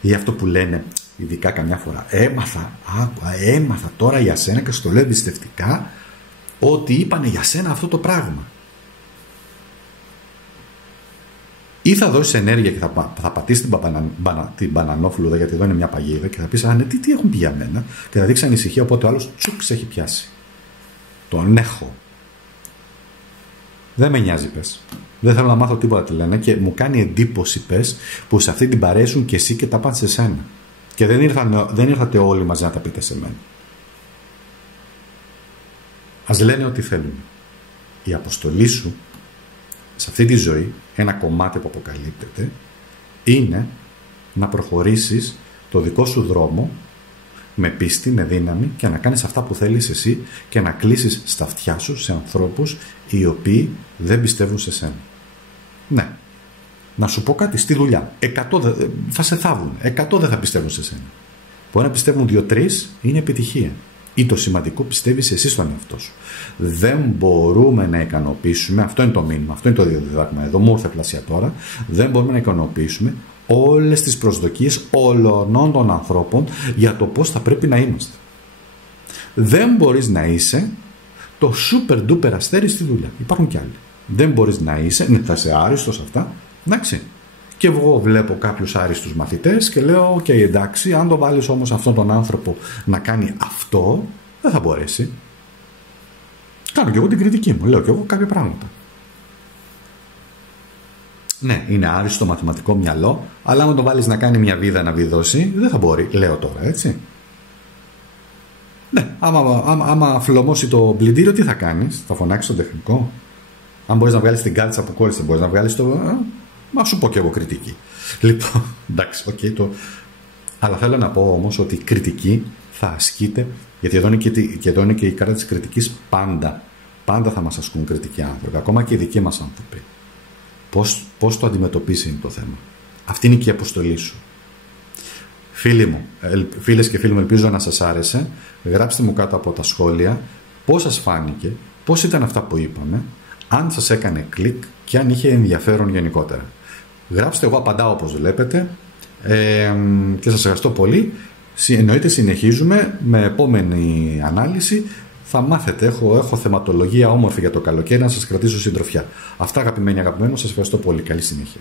Ή αυτό που λένε, ειδικά καμιά φορά, έμαθα τώρα για σένα και στο λέω εμπιστευτικά ότι είπανε για σένα αυτό το πράγμα. Ή θα δώσεις ενέργεια και θα πατήσεις την μπανανόφλουδα, γιατί εδώ είναι μια παγίδα, και θα πεις ναι, τι έχουν πει για μένα, και θα δείξει ανησυχία, οπότε ο άλλος τσουκ σε έχει πιάσει. Τον έχω. Δεν με νοιάζει, πες. Δεν θέλω να μάθω τίποτα τι λένε και μου κάνει εντύπωση, πες, που σε αυτή την παρέσουν και εσύ και τα πάνε σε σένα. Και δεν ήρθατε όλοι μαζί να τα πείτε σε μένα. Ας λένε ό,τι θέλουν. Η αποστολή σου σε αυτή τη ζωή, ένα κομμάτι που αποκαλύπτεται, είναι να προχωρήσεις το δικό σου δρόμο με πίστη, με δύναμη και να κάνεις αυτά που θέλεις εσύ και να κλείσεις στα αυτιά σου σε ανθρώπους οι οποίοι δεν πιστεύουν σε σένα. Ναι. Να σου πω κάτι, στη δουλειά 100 θα σε θάβουν, 100 δεν θα πιστεύουν σε σένα. Μπορεί να πιστεύουν 2-3, είναι επιτυχία. Ή το σημαντικό πιστεύεις εσύ στον εαυτό σου. Δεν μπορούμε να ικανοποιήσουμε, αυτό είναι το μήνυμα, αυτό είναι το διδάγμα, εδώ μου ήρθε πλασία τώρα, δεν μπορούμε να ικανοποιήσουμε όλες τις προσδοκίες όλων των ανθρώπων για το πώς θα πρέπει να είμαστε. Δεν μπορείς να είσαι το super duper αστέρι στη δουλειά. Υπάρχουν κι άλλοι. Δεν μπορείς να είσαι, ναι, θα είσαι άριστος αυτά, εντάξει. Και εγώ βλέπω κάποιους άριστους μαθητές και λέω ok, εντάξει, αν το βάλεις όμως αυτόν τον άνθρωπο να κάνει αυτό, δεν θα μπορέσει. Κάνω και εγώ την κριτική μου, λέω και εγώ κάποια πράγματα. Ναι, είναι άριστο μαθηματικό μυαλό, αλλά αν το βάλεις να κάνει μια βίδα να βιδώσει, δεν θα μπορεί, λέω τώρα, έτσι. Ναι, άμα φλωμώσει το πλυντήριο, τι θα κάνεις? Θα φωνάξεις τον τεχνικό? Αν μπορείς να βγάλεις την κάλτσα που κόλλησε, μπορείς να βγάλεις το... Μα σου πω και εγώ κριτική. Λοιπόν, εντάξει, οκ, αλλά θέλω να πω όμως ότι η κριτική θα ασκείται, γιατί εδώ είναι και η κάρτα της κριτικής πάντα. Πάντα θα μας ασκούν κριτικοί άνθρωποι, ακόμα και οι δικοί μας άνθρωποι. Πώς το αντιμετωπίσει είναι το θέμα. Αυτή είναι και η αποστολή σου. Φίλες και φίλοι μου, ελπίζω να σας άρεσε. Γράψτε μου κάτω από τα σχόλια πώς σας φάνηκε, πώς ήταν αυτά που είπαμε, αν σας έκανε κλικ και αν είχε ενδιαφέρον γενικότερα. Γράψτε, εγώ απαντάω όπως βλέπετε, και σας ευχαριστώ πολύ. Εννοείται συνεχίζουμε με επόμενη ανάλυση. Θα μάθετε, έχω θεματολογία όμορφη για το καλοκαίρι να σας κρατήσω συντροφιά. Αυτά αγαπημένοι, σας ευχαριστώ πολύ. Καλή συνέχεια.